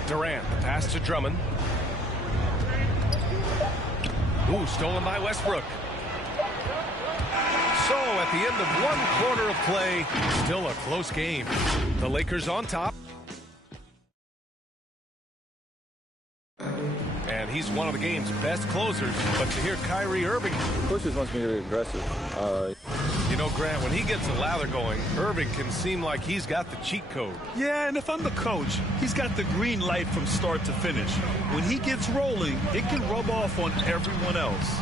Durant, the pass to Drummond. Ooh, stolen by Westbrook. So at the end of 1 quarter of play, still a close game. The Lakers on top. And he's one of the game's best closers. But to hear Kyrie Irving... Coach wants me to be aggressive. You know, Grant, when he gets a lather going, Irving can seem like he's got the cheat code. Yeah, and if I'm the coach, he's got the green light from start to finish. When he gets rolling, it can rub off on everyone else.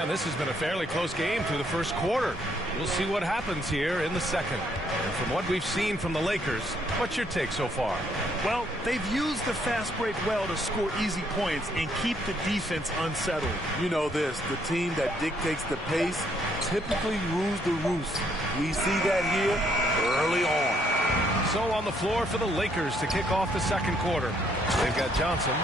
And this has been a fairly close game through the first quarter. We'll see what happens here in the second. And from what we've seen from the Lakers, what's your take so far? Well, they've used the fast break well to score easy points and keep the defense unsettled. You know this, the team that dictates the pace typically rules the roost. We see that here early on. So on the floor for the Lakers to kick off the second quarter. They've got Johnson.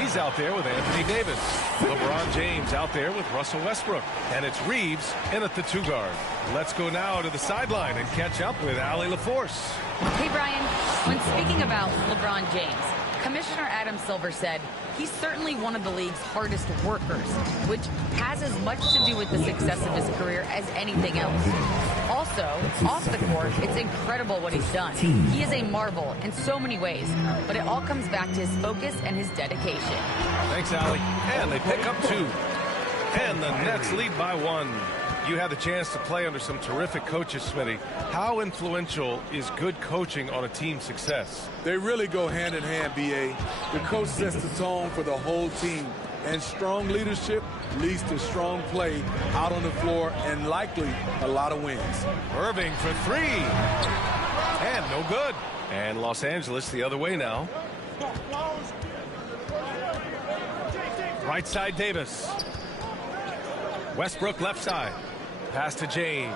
He's out there with Anthony Davis. LeBron James out there with Russell Westbrook. And it's Reeves in at the 2 guard. Let's go now to the sideline and catch up with Allie LaForce. Hey, Brian. When speaking about LeBron James, Commissioner Adam Silver said he's certainly one of the league's hardest workers, which has as much to do with the success of his career as anything else. Also, off the court, it's incredible what he's done. He is a marvel in so many ways, but it all comes back to his focus and his dedication. Thanks, Allie. And they pick up 2. And the Nets lead by 1. You had the chance to play under some terrific coaches, Smitty. How influential is good coaching on a team's success? They really go hand in hand, B.A. The coach sets the tone for the whole team, and strong leadership leads to strong play out on the floor and likely a lot of wins. Irving for 3. And no good. And Los Angeles the other way now. Right side, Davis. Westbrook left side. Pass to James.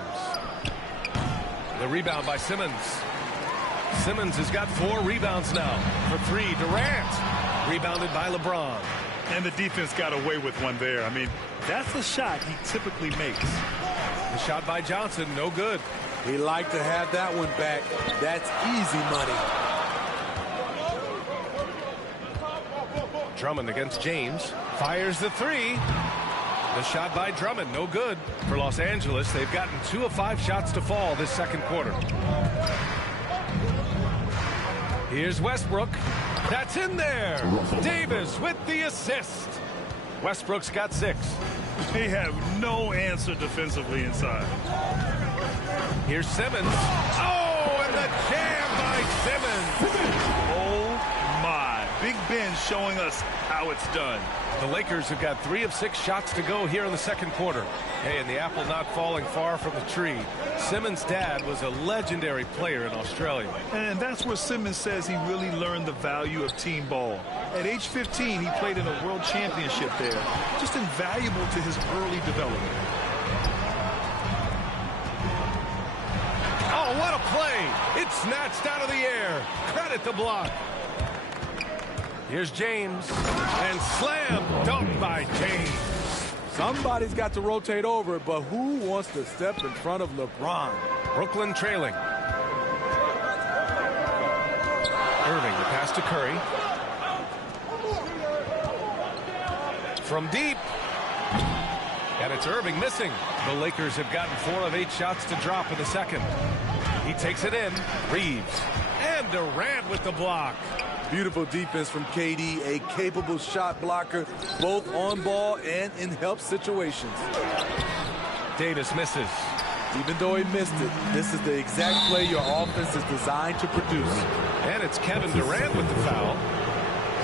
The rebound by Simmons. Simmons has got 4 rebounds now. For 3, Durant. Rebounded by LeBron. And the defense got away with one there. I mean, that's the shot he typically makes. The shot by Johnson, no good. He liked to have that one back. That's easy money. Drummond against James. Fires the 3. The shot by Drummond, no good. For Los Angeles, they've gotten 2 of 5 shots to fall this second quarter. Here's Westbrook. That's in there. Davis with the assist. Westbrook's got 6. They have no answer defensively inside. Here's Simmons. Oh, and the jam by Simmons. Oh, my. Big Ben showing us how it's done. The Lakers have got 3 of 6 shots to go here in the second quarter. Hey, and the apple not falling far from the tree. Simmons' dad was a legendary player in Australia. And that's where Simmons says he really learned the value of team ball. At age 15, he played in a world championship there. Just invaluable to his early development. Oh, what a play! It's snatched out of the air. Credit the block. Here's James, and slam dunk by James. Somebody's got to rotate over, but who wants to step in front of LeBron? Brooklyn trailing. Irving, the pass to Curry. From deep. And it's Irving missing. The Lakers have gotten 4 of 8 shots to drop in the second. He takes it in. Reeves. And Durant with the block. Beautiful defense from KD, a capable shot blocker, both on ball and in help situations. Davis misses. Even though he missed it, this is the exact play your offense is designed to produce. And it's Kevin Durant with the foul.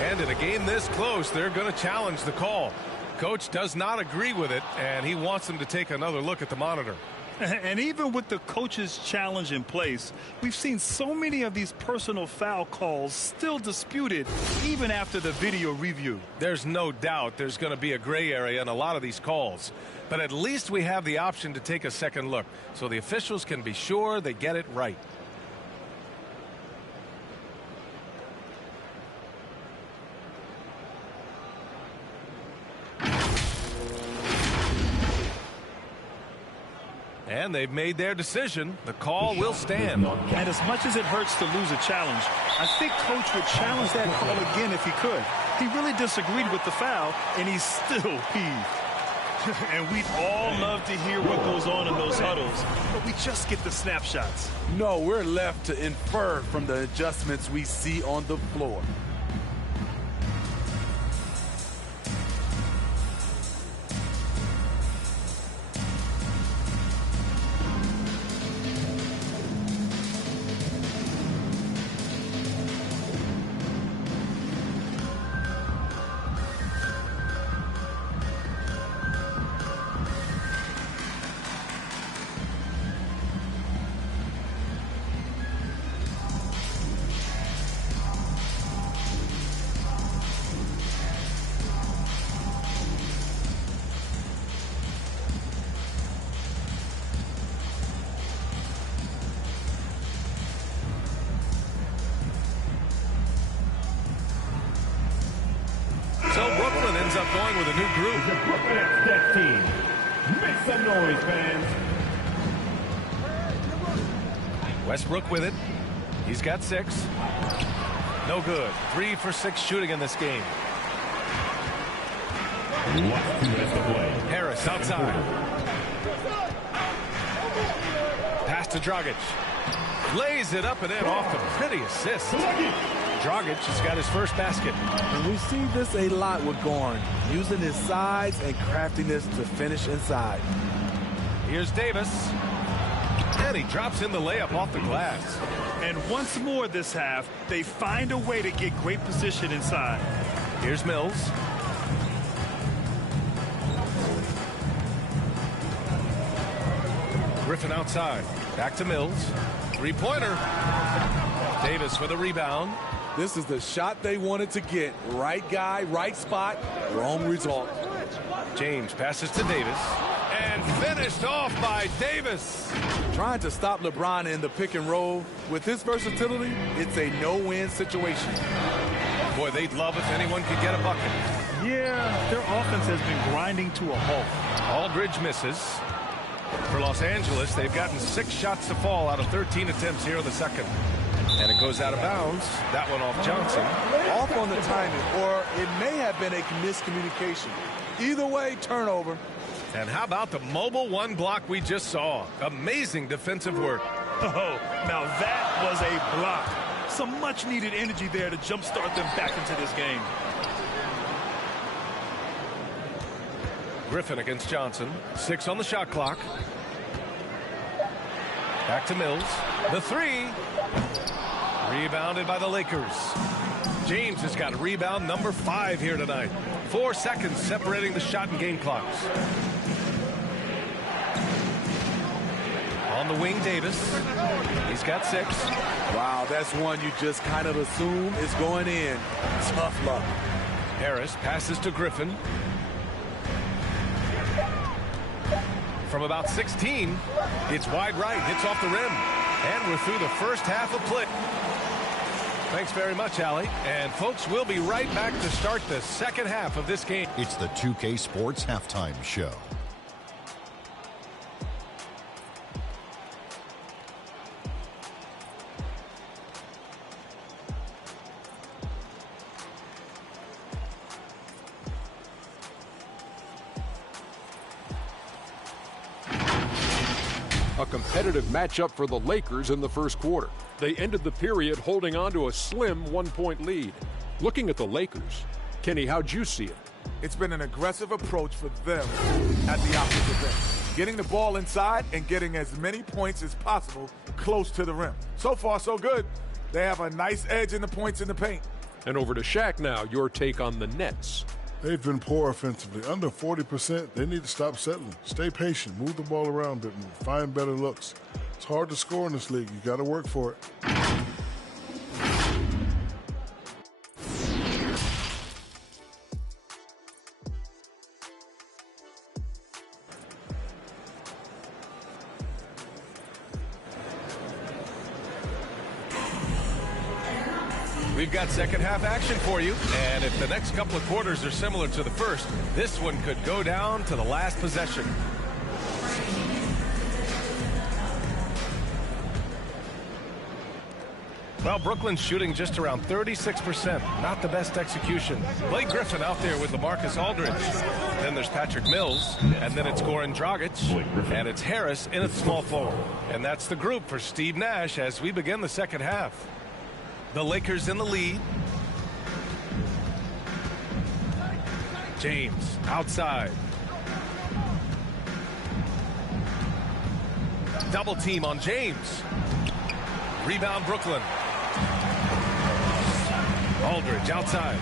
And in a game this close, they're going to challenge the call. Coach does not agree with it, and he wants them to take another look at the monitor. And even with the coach's challenge in place, we've seen so many of these personal foul calls still disputed even after the video review. There's no doubt there's going to be a gray area in a lot of these calls. But at least we have the option to take a second look so the officials can be sure they get it right. And they've made their decision. The call will stand. And as much as it hurts to lose a challenge, I think Coach would challenge that call again if he could. He really disagreed with the foul, and he's still peeved. And we'd all love to hear what goes on in those huddles, but we just get the snapshots. No, we're left to infer from the adjustments we see on the floor. ends up going with a new group. The Brooklyn X-Tech team. Make some noise, fans. Westbrook with it. He's got 6. No good. 3 for 6 shooting in this game. Harris outside. Pass to Dragic. Lays it up and in off the pretty assist. Dragic has got his first basket. And we see this a lot with Goran, using his size and craftiness to finish inside. Here's Davis. And he drops in the layup off the glass. And once more this half, they find a way to get great position inside. Here's Mills. Griffin outside. Back to Mills. Three-pointer. Davis with a rebound. This is the shot they wanted to get. Right guy, right spot, wrong result. James passes to Davis. And finished off by Davis. Trying to stop LeBron in the pick and roll. With his versatility, it's a no-win situation. Boy, they'd love if anyone could get a bucket. Yeah, their offense has been grinding to a halt. Aldridge misses. For Los Angeles, they've gotten 6 shots to fall out of 13 attempts here in the second. And it goes out of bounds. That one off Johnson. Off on the timing, or it may have been a miscommunication. Either way, turnover. And how about the mobile 1 block we just saw? Amazing defensive work. Oh, now that was a block. Some much-needed energy there to jumpstart them back into this game. Griffin against Johnson. 6 on the shot clock. Back to Mills. The 3. Rebounded by the Lakers. James has got rebound number 5 here tonight. 4 seconds separating the shot and game clocks. On the wing, Davis. He's got 6. Wow, that's one you just kind of assume is going in. Tough luck. Harris passes to Griffin. From about 16, it's wide right, hits off the rim. And we're through the first half of play. Thanks very much, Allie. And folks, we'll be right back to start the second half of this game. It's the 2K Sports Halftime Show. A competitive matchup for the Lakers in the first quarter. They ended the period holding on to a slim 1-point lead. Looking at the Lakers, Kenny, how'd you see it? It's been an aggressive approach for them at the opposite end. Getting the ball inside and getting as many points as possible close to the rim. So far, so good. They have a nice edge in the points in the paint. And over to Shaq now, your take on the Nets. They've been poor offensively. Under 40%, they need to stop settling. Stay patient, move the ball around a bit, and find better looks. It's hard to score in this league. You got to work for it. We've got second half action for you, and if the next couple of quarters are similar to the first, this one could go down to the last possession. Well, Brooklyn's shooting just around 36%. Not the best execution. Blake Griffin out there with LaMarcus Aldridge. Then there's Patrick Mills, and then it's Goran Dragic, and it's Harris in at small forward. And that's the group for Steve Nash as we begin the second half. The Lakers in the lead. James outside. Double team on James. Rebound Brooklyn. Aldridge outside.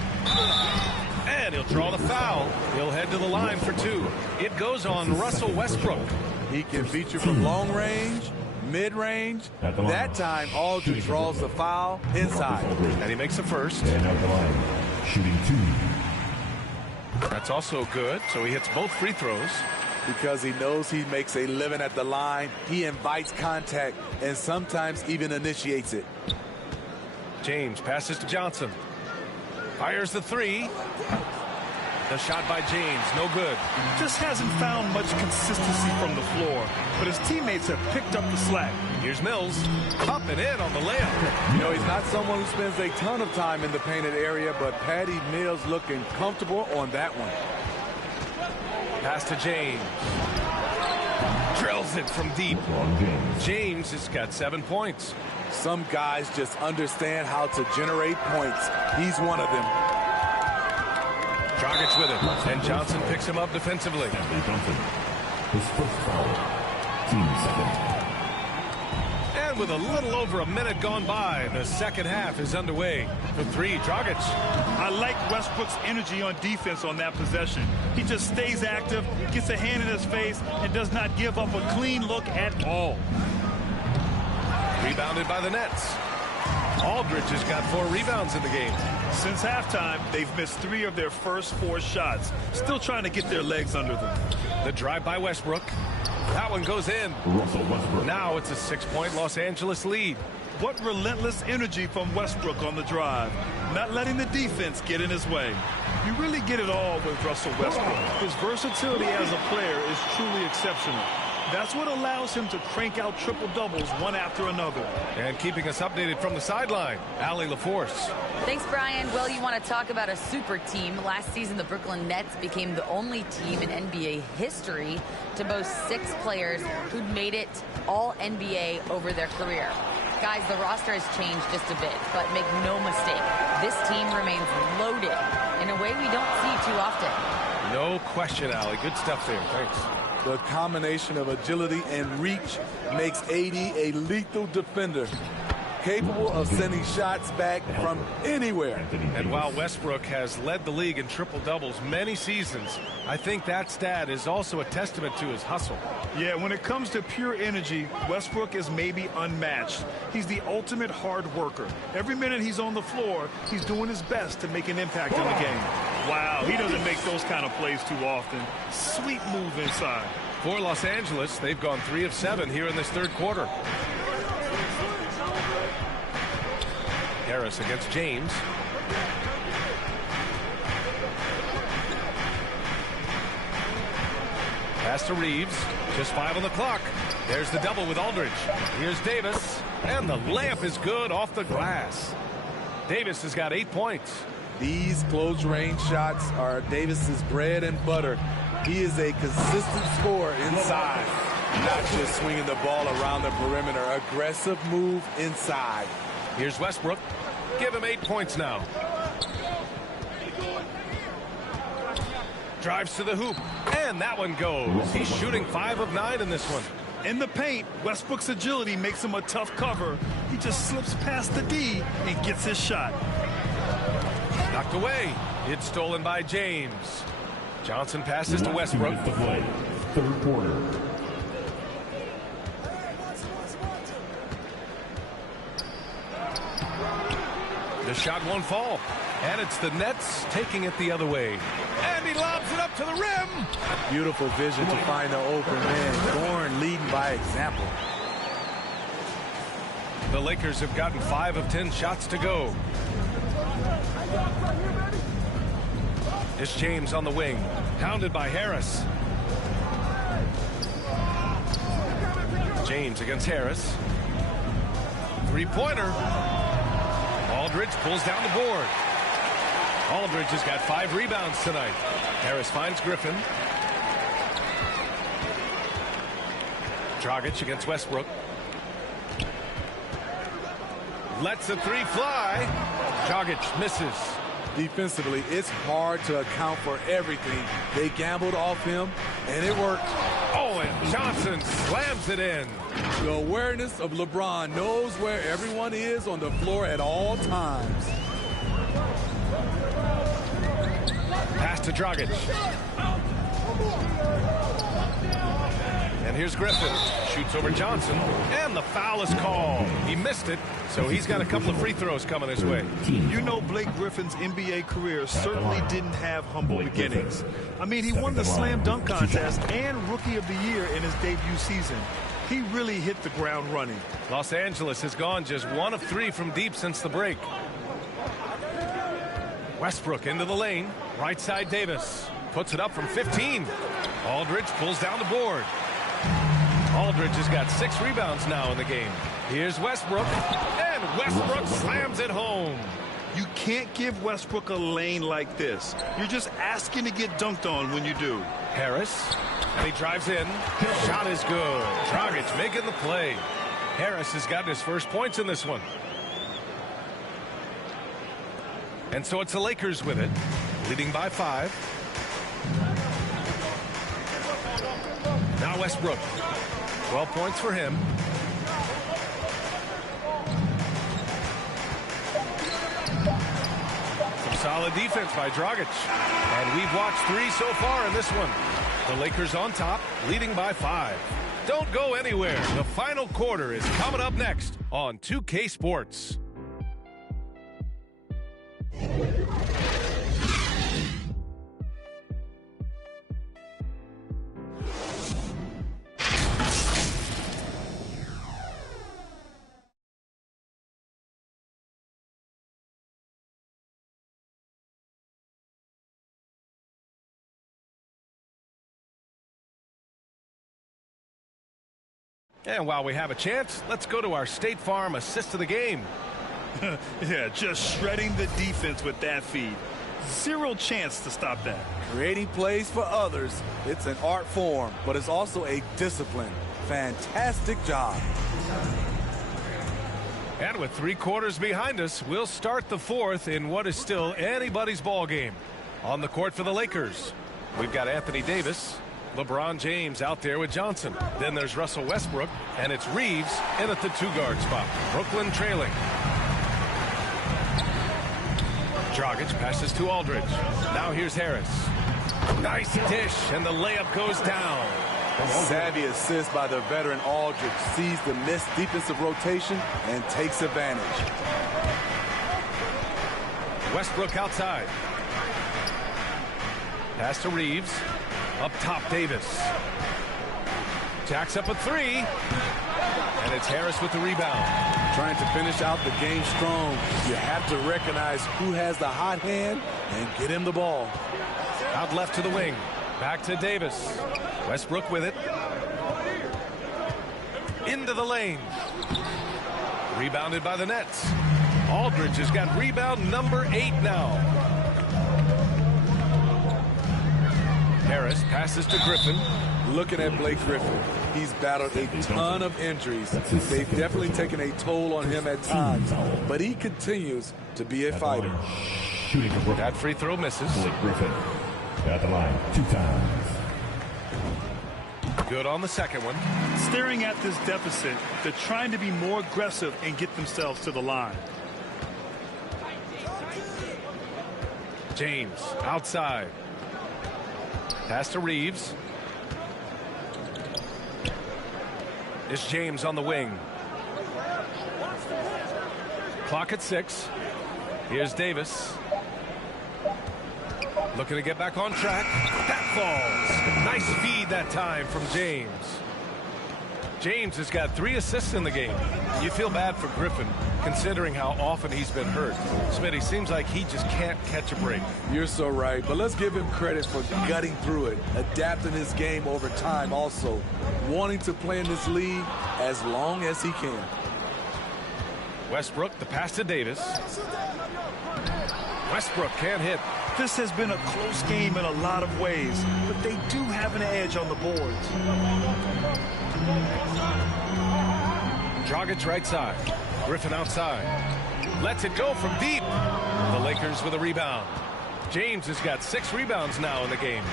And he'll draw the foul. He'll head to the line for 2. It goes on Russell Westbrook. He can beat you from long range, mid-range. That time, Aldridge draws the foul inside. And he makes the first. And out the line, shooting 2. That's also good. So he hits both free throws. Because he knows he makes a living at the line. He invites contact and sometimes even initiates it. James passes to Johnson. Fires the 3. The shot by James, no good. Just hasn't found much consistency from the floor, but his teammates have picked up the slack. Here's Mills, up and in on the layup. You know, he's not someone who spends a ton of time in the painted area, but Patty Mills looking comfortable on that one. Pass to James. Drills it from deep. James has got 7 points. Some guys just understand how to generate points. He's one of them. Dragic with it, and Johnson picks him up defensively. His first foul, team second. And with a little over a minute gone by, the second half is underway. For three, Dragic. I like Westbrook's energy on defense on that possession. He just stays active, gets a hand in his face, and does not give up a clean look at all. Rebounded by the Nets. Aldridge has got 4 rebounds in the game. Since halftime, they've missed 3 of their first 4 shots. Still trying to get their legs under them. The drive by Westbrook. That one goes in. Now it's a 6-point Los Angeles lead. What relentless energy from Westbrook on the drive. Not letting the defense get in his way. You really get it all with Russell Westbrook. His versatility as a player is truly exceptional. That's what allows him to crank out triple-doubles one after another. And keeping us updated from the sideline, Allie LaForce. Thanks, Brian. Well, you want to talk about a super team. Last season, the Brooklyn Nets became the only team in NBA history to boast 6 players who'd made it all NBA over their career. Guys, the roster has changed just a bit, but make no mistake, this team remains loaded in a way we don't see too often. No question, Allie. Good stuff there. Thanks. The combination of agility and reach makes AD a lethal defender, capable of sending shots back from anywhere. And while Westbrook has led the league in triple-doubles many seasons, I think that stat is also a testament to his hustle. Yeah, when it comes to pure energy, Westbrook is maybe unmatched. He's the ultimate hard worker. Every minute he's on the floor, he's doing his best to make an impact on the game. Wow, he doesn't make those kind of plays too often. Sweet move inside. For Los Angeles, they've gone 3 of 7 here in this third quarter. Harris against James. Pass to Reeves. Just 5 on the clock. There's the double with Aldridge. Here's Davis. And the layup is good off the glass. Davis has got 8 points. These close-range shots are Davis's bread and butter. He is a consistent scorer inside, not just swinging the ball around the perimeter. Aggressive move inside. Here's Westbrook. Give him 8 points now. Drives to the hoop, and that one goes. He's shooting 5 of 9 in this one. In the paint, Westbrook's agility makes him a tough cover. He just slips past the D and gets his shot. Knocked away. It's stolen by James. Johnson passes to Westbrook. Third quarter. The shot won't fall. And it's the Nets taking it the other way. And he lobs it up to the rim. Beautiful vision to find the open man. Gorn leading by example. The Lakers have gotten 5 of 10 shots to go. It's James on the wing. Hounded by Harris. James against Harris. 3-pointer. Aldridge pulls down the board. Aldridge has got 5 rebounds tonight. Harris finds Griffin. Dragic against Westbrook. Lets the 3 fly. Dragic misses. Defensively, it's hard to account for everything. They gambled off him, and it worked. Oh, and Johnson slams it in. The awareness of LeBron knows where everyone is on the floor at all times. Pass to Dragic. And here's Griffin. Shoots over Johnson. And the foul is called. He missed it, so he's got a couple of free throws coming his way. You know, Blake Griffin's NBA career certainly didn't have humble beginnings. I mean, he won the slam dunk contest and Rookie of the Year in his debut season. He really hit the ground running. Los Angeles has gone just 1 of 3 from deep since the break. Westbrook into the lane. Right side Davis. Puts it up from 15. Aldridge pulls down the board. Aldridge has got 6 rebounds now in the game. Here's Westbrook. And Westbrook slams it home. You can't give Westbrook a lane like this. You're just asking to get dunked on when you do. Harris. And he drives in. Shot is good. Dragic making the play. Harris has gotten his first points in this one. And so it's the Lakers with it, leading by 5. Now Westbrook. 12 points for him. Some solid defense by Dragic. And we've watched 3 so far in this one. The Lakers on top, leading by 5. Don't go anywhere. The final quarter is coming up next on 2K Sports. And while we have a chance, let's go to our State Farm assist of the game. Yeah, just shredding the defense with that feed. 0 chance to stop that. Creating plays for others, it's an art form, but it's also a discipline. Fantastic job. And with 3 quarters behind us, we'll start the 4th in what is still anybody's ball game. On the court for the Lakers, we've got Anthony Davis, LeBron James out there with Johnson. Then there's Russell Westbrook, and it's Reeves in at the 2-guard spot. Brooklyn trailing. Dragic passes to Aldridge. Now here's Harris. Nice dish, and the layup goes down. Savvy assist by the veteran Aldridge. Sees the missed defensive rotation and takes advantage. Westbrook outside. Pass to Reeves. Up top, Davis. Jacks up a 3. And it's Harris with the rebound. Trying to finish out the game strong. You have to recognize who has the hot hand and get him the ball. Out left to the wing. Back to Davis. Westbrook with it. Into the lane. Rebounded by the Nets. Aldridge has got rebound number 8 now. Harris passes to Griffin. Looking at Blake Griffin, he's battled a ton of injuries. They've definitely taken a toll on him at times, but he continues to be a fighter. That free throw misses. Blake Griffin at the line 2 times. Good on the second one. Staring at this deficit, they're trying to be more aggressive and get themselves to the line. James outside. Pass to Reeves. It's James on the wing. Clock at 6. Here's Davis. Looking to get back on track. That falls. Nice feed that time from James. James has got 3 assists in the game. You feel bad for Griffin, considering how often he's been hurt. Smitty, seems like he just can't catch a break. You're so right, but let's give him credit for gutting through it, adapting his game over time also, wanting to play in this league as long as he can. Westbrook, the pass to Davis. Westbrook can't hit. This has been a close game in a lot of ways, but they do have an edge on the boards. Dragic right side. Griffin outside. Lets it go from deep. The Lakers with a rebound. James has got 6 rebounds now in the game.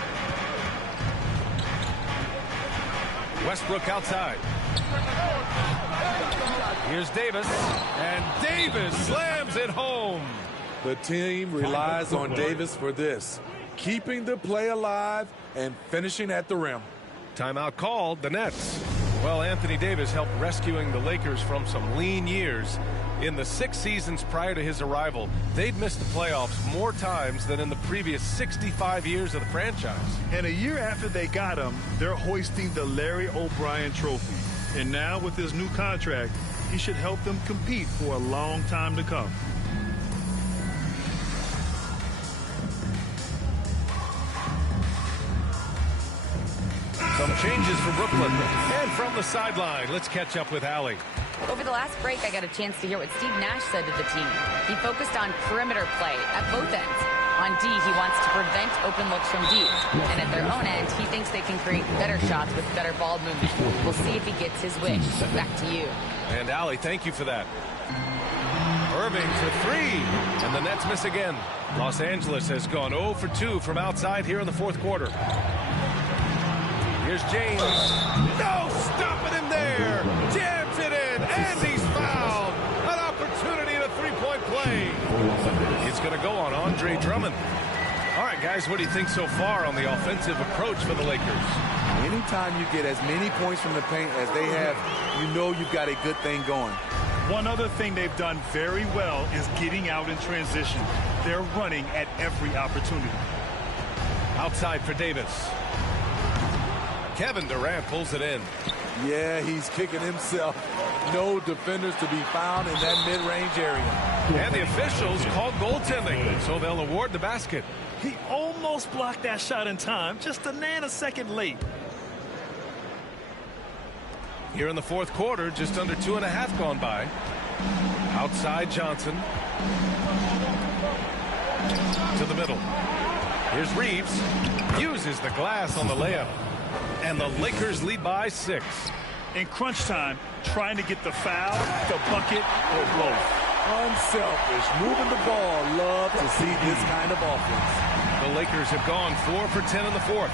Westbrook outside. Here's Davis. And Davis slams it home. The team relies on Davis for this, keeping the play alive and finishing at the rim. Timeout called, the Nets. Well, Anthony Davis helped rescuing the Lakers from some lean years. In the 6 seasons prior to his arrival, they'd missed the playoffs more times than in the previous 65 years of the franchise. And a year after they got him, they're hoisting the Larry O'Brien Trophy. And now with his new contract, he should help them compete for a long time to come. Some changes for Brooklyn. And from the sideline, let's catch up with Allie. Over the last break, I got a chance to hear what Steve Nash said to the team. He focused on perimeter play at both ends. On D, he wants to prevent open looks from deep. And at their own end, he thinks they can create better shots with better ball movement. We'll see if he gets his wish. Back to you. And Allie, thank you for that. Irving for three. And the Nets miss again. Los Angeles has gone 0 for 2 from outside here in the fourth quarter. Here's James. No stopping him there. Jams it in. And he's fouled. An opportunity at a three-point play. It's going to go on Andre Drummond. All right, guys, what do you think so far on the offensive approach for the Lakers? Anytime you get as many points from the paint as they have, you know you've got a good thing going. One other thing they've done very well is getting out in transition. They're running at every opportunity. Outside for Davis. Kevin Durant pulls it in. Yeah, he's kicking himself. No defenders to be found in that mid-range area. And the officials called goaltending, so they'll award the basket. He almost blocked that shot in time, just a nanosecond late. Here in the fourth quarter, just under 2.5 gone by. Outside Johnson. To the middle. Here's Reeves. Uses the glass on the layup. And the Lakers lead by 6. In crunch time, trying to get the foul, the bucket, or both. Unselfish, moving the ball. Love to see this kind of offense. The Lakers have gone 4 for 10 in the fourth.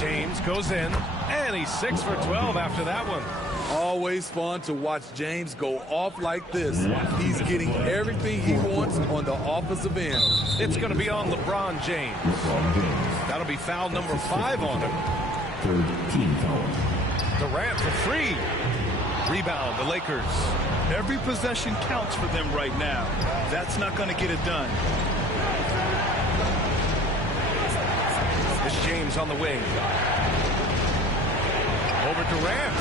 James goes in, and he's 6 for 12 after that one. Always fun to watch James go off like this. He's getting everything he wants on the offensive end. It's going to be on LeBron James. That'll be foul number 5 on him. Third team foul. Durant for 3. Rebound, the Lakers. Every possession counts for them right now. That's not going to get it done. It's James on the wing. Over Durant.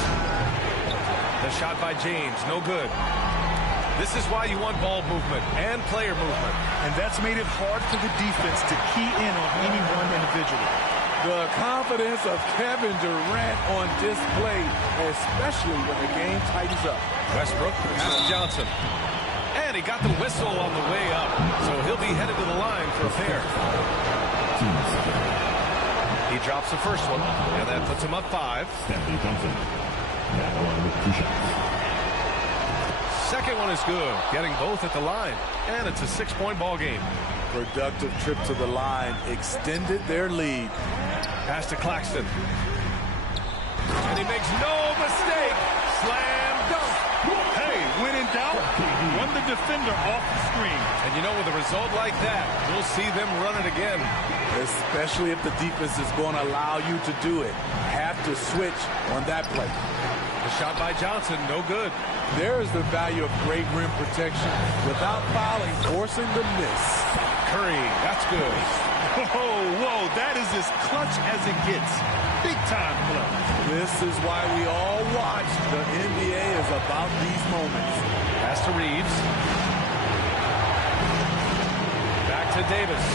The shot by James, no good. This is why you want ball movement and player movement. And that's made it hard for the defense to key in on any one individual. The confidence of Kevin Durant on display, especially when the game tightens up. Westbrook past Johnson. And he got the whistle on the way up, so he'll be headed to the line for a pair. He drops the first one, and that puts him up 5. Stanley Johnson. That one with 2 shots. Second one is good, getting both at the line, and it's a 6-point ball game. Productive trip to the line extended their lead. Pass to Claxton. And he makes no mistake. Slam dunk. Hey, when in doubt, run the defender off the screen. And you know, with a result like that, we'll see them run it again. Especially if the defense is going to allow you to do it. Have to switch on that play. The shot by Johnson, no good. There is the value of great rim protection. Without fouling, forcing the miss. Curry, that's good. Whoa, that is as clutch as it gets. Big time play. This is why we all watch. The NBA is about these moments. Pass to Reeves. Back to Davis.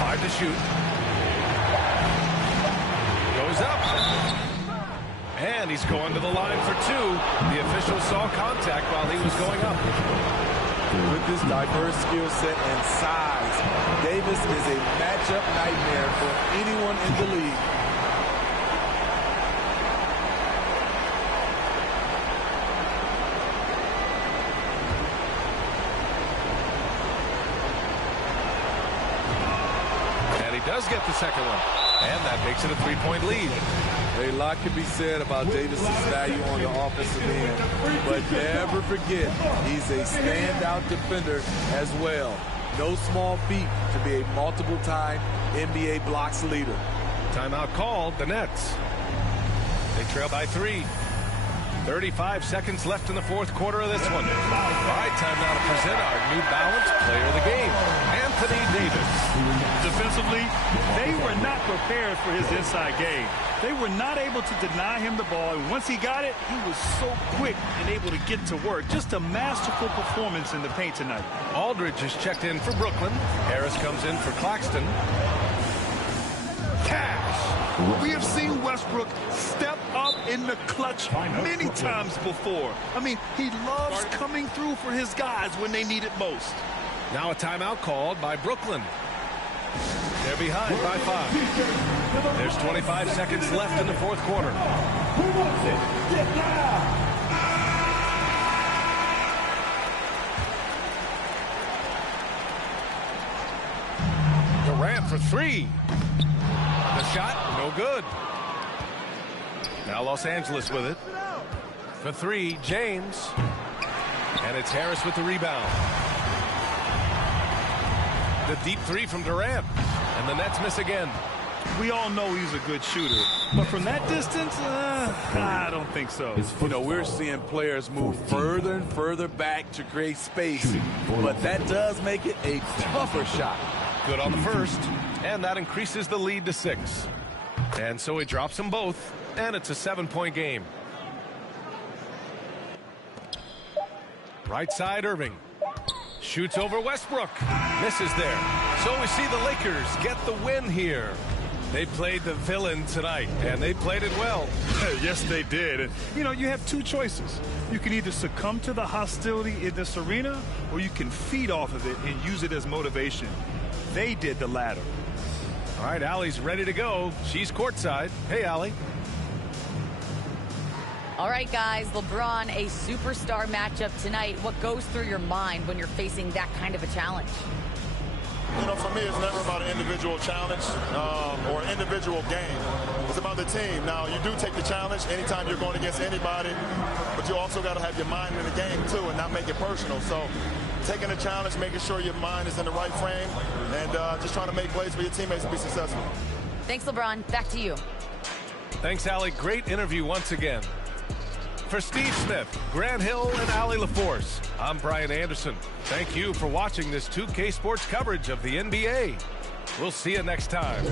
5 to shoot. Goes up. And he's going to the line for 2. The official saw contact while he was going up. With this diverse skill set and size, Davis is a matchup nightmare for anyone in the league. And he does get the second one. And that makes it a 3-point lead. A lot can be said about Davis's value on the offensive end, but never forget he's a standout defender as well. No small feat to be a multiple-time NBA blocks leader. Timeout called, the Nets. They trail by 3. 35 seconds left in the fourth quarter of this one. All right, time now to present our New Balance Player of the Game, Anthony Davis. Defensively, they were not prepared for his inside game. They were not able to deny him the ball, and once he got it, he was so quick and able to get to work. Just a masterful performance in the paint tonight. Aldridge is checked in for Brooklyn. Harris comes in for Claxton. Cash. We have seen Westbrook step up in the clutch many times before. I mean, he loves coming through for his guys when they need it most. Now a timeout called by Brooklyn. They're behind by 5. There's 25 seconds left in the fourth quarter. Durant for 3. The shot, no good. Now Los Angeles with it. For 3, James. And it's Harris with the rebound. The deep 3 from Durant. And the Nets miss again. We all know he's a good shooter. But from that distance, I don't think so. You know, we're seeing players move further and further back to create space. But that does make it a tougher shot. Good on the first. And that increases the lead to 6. And so he drops them both. And it's a 7-point game. Right side, Irving. Shoots over Westbrook. Misses there. So we see the Lakers get the win here. They played the villain tonight, and they played it well. Yes, they did. And, you know, you have two choices. You can either succumb to the hostility in this arena, or you can feed off of it and use it as motivation. They did the latter. All right, Allie's ready to go. She's courtside. Hey, Allie. All right, guys, LeBron, a superstar matchup tonight. What goes through your mind when you're facing that kind of a challenge? You know, for me, it's never about an individual challenge or an individual game. It's about the team. Now, you do take the challenge anytime you're going against anybody, but you also got to have your mind in the game, too, and not make it personal. So taking a challenge, making sure your mind is in the right frame, and just trying to make plays for your teammates to be successful. Thanks, LeBron. Back to you. Thanks, Allie. Great interview once again. For Steve Smith, Grant Hill, and Allie LaForce, I'm Brian Anderson. Thank you for watching this 2K Sports coverage of the NBA. We'll see you next time.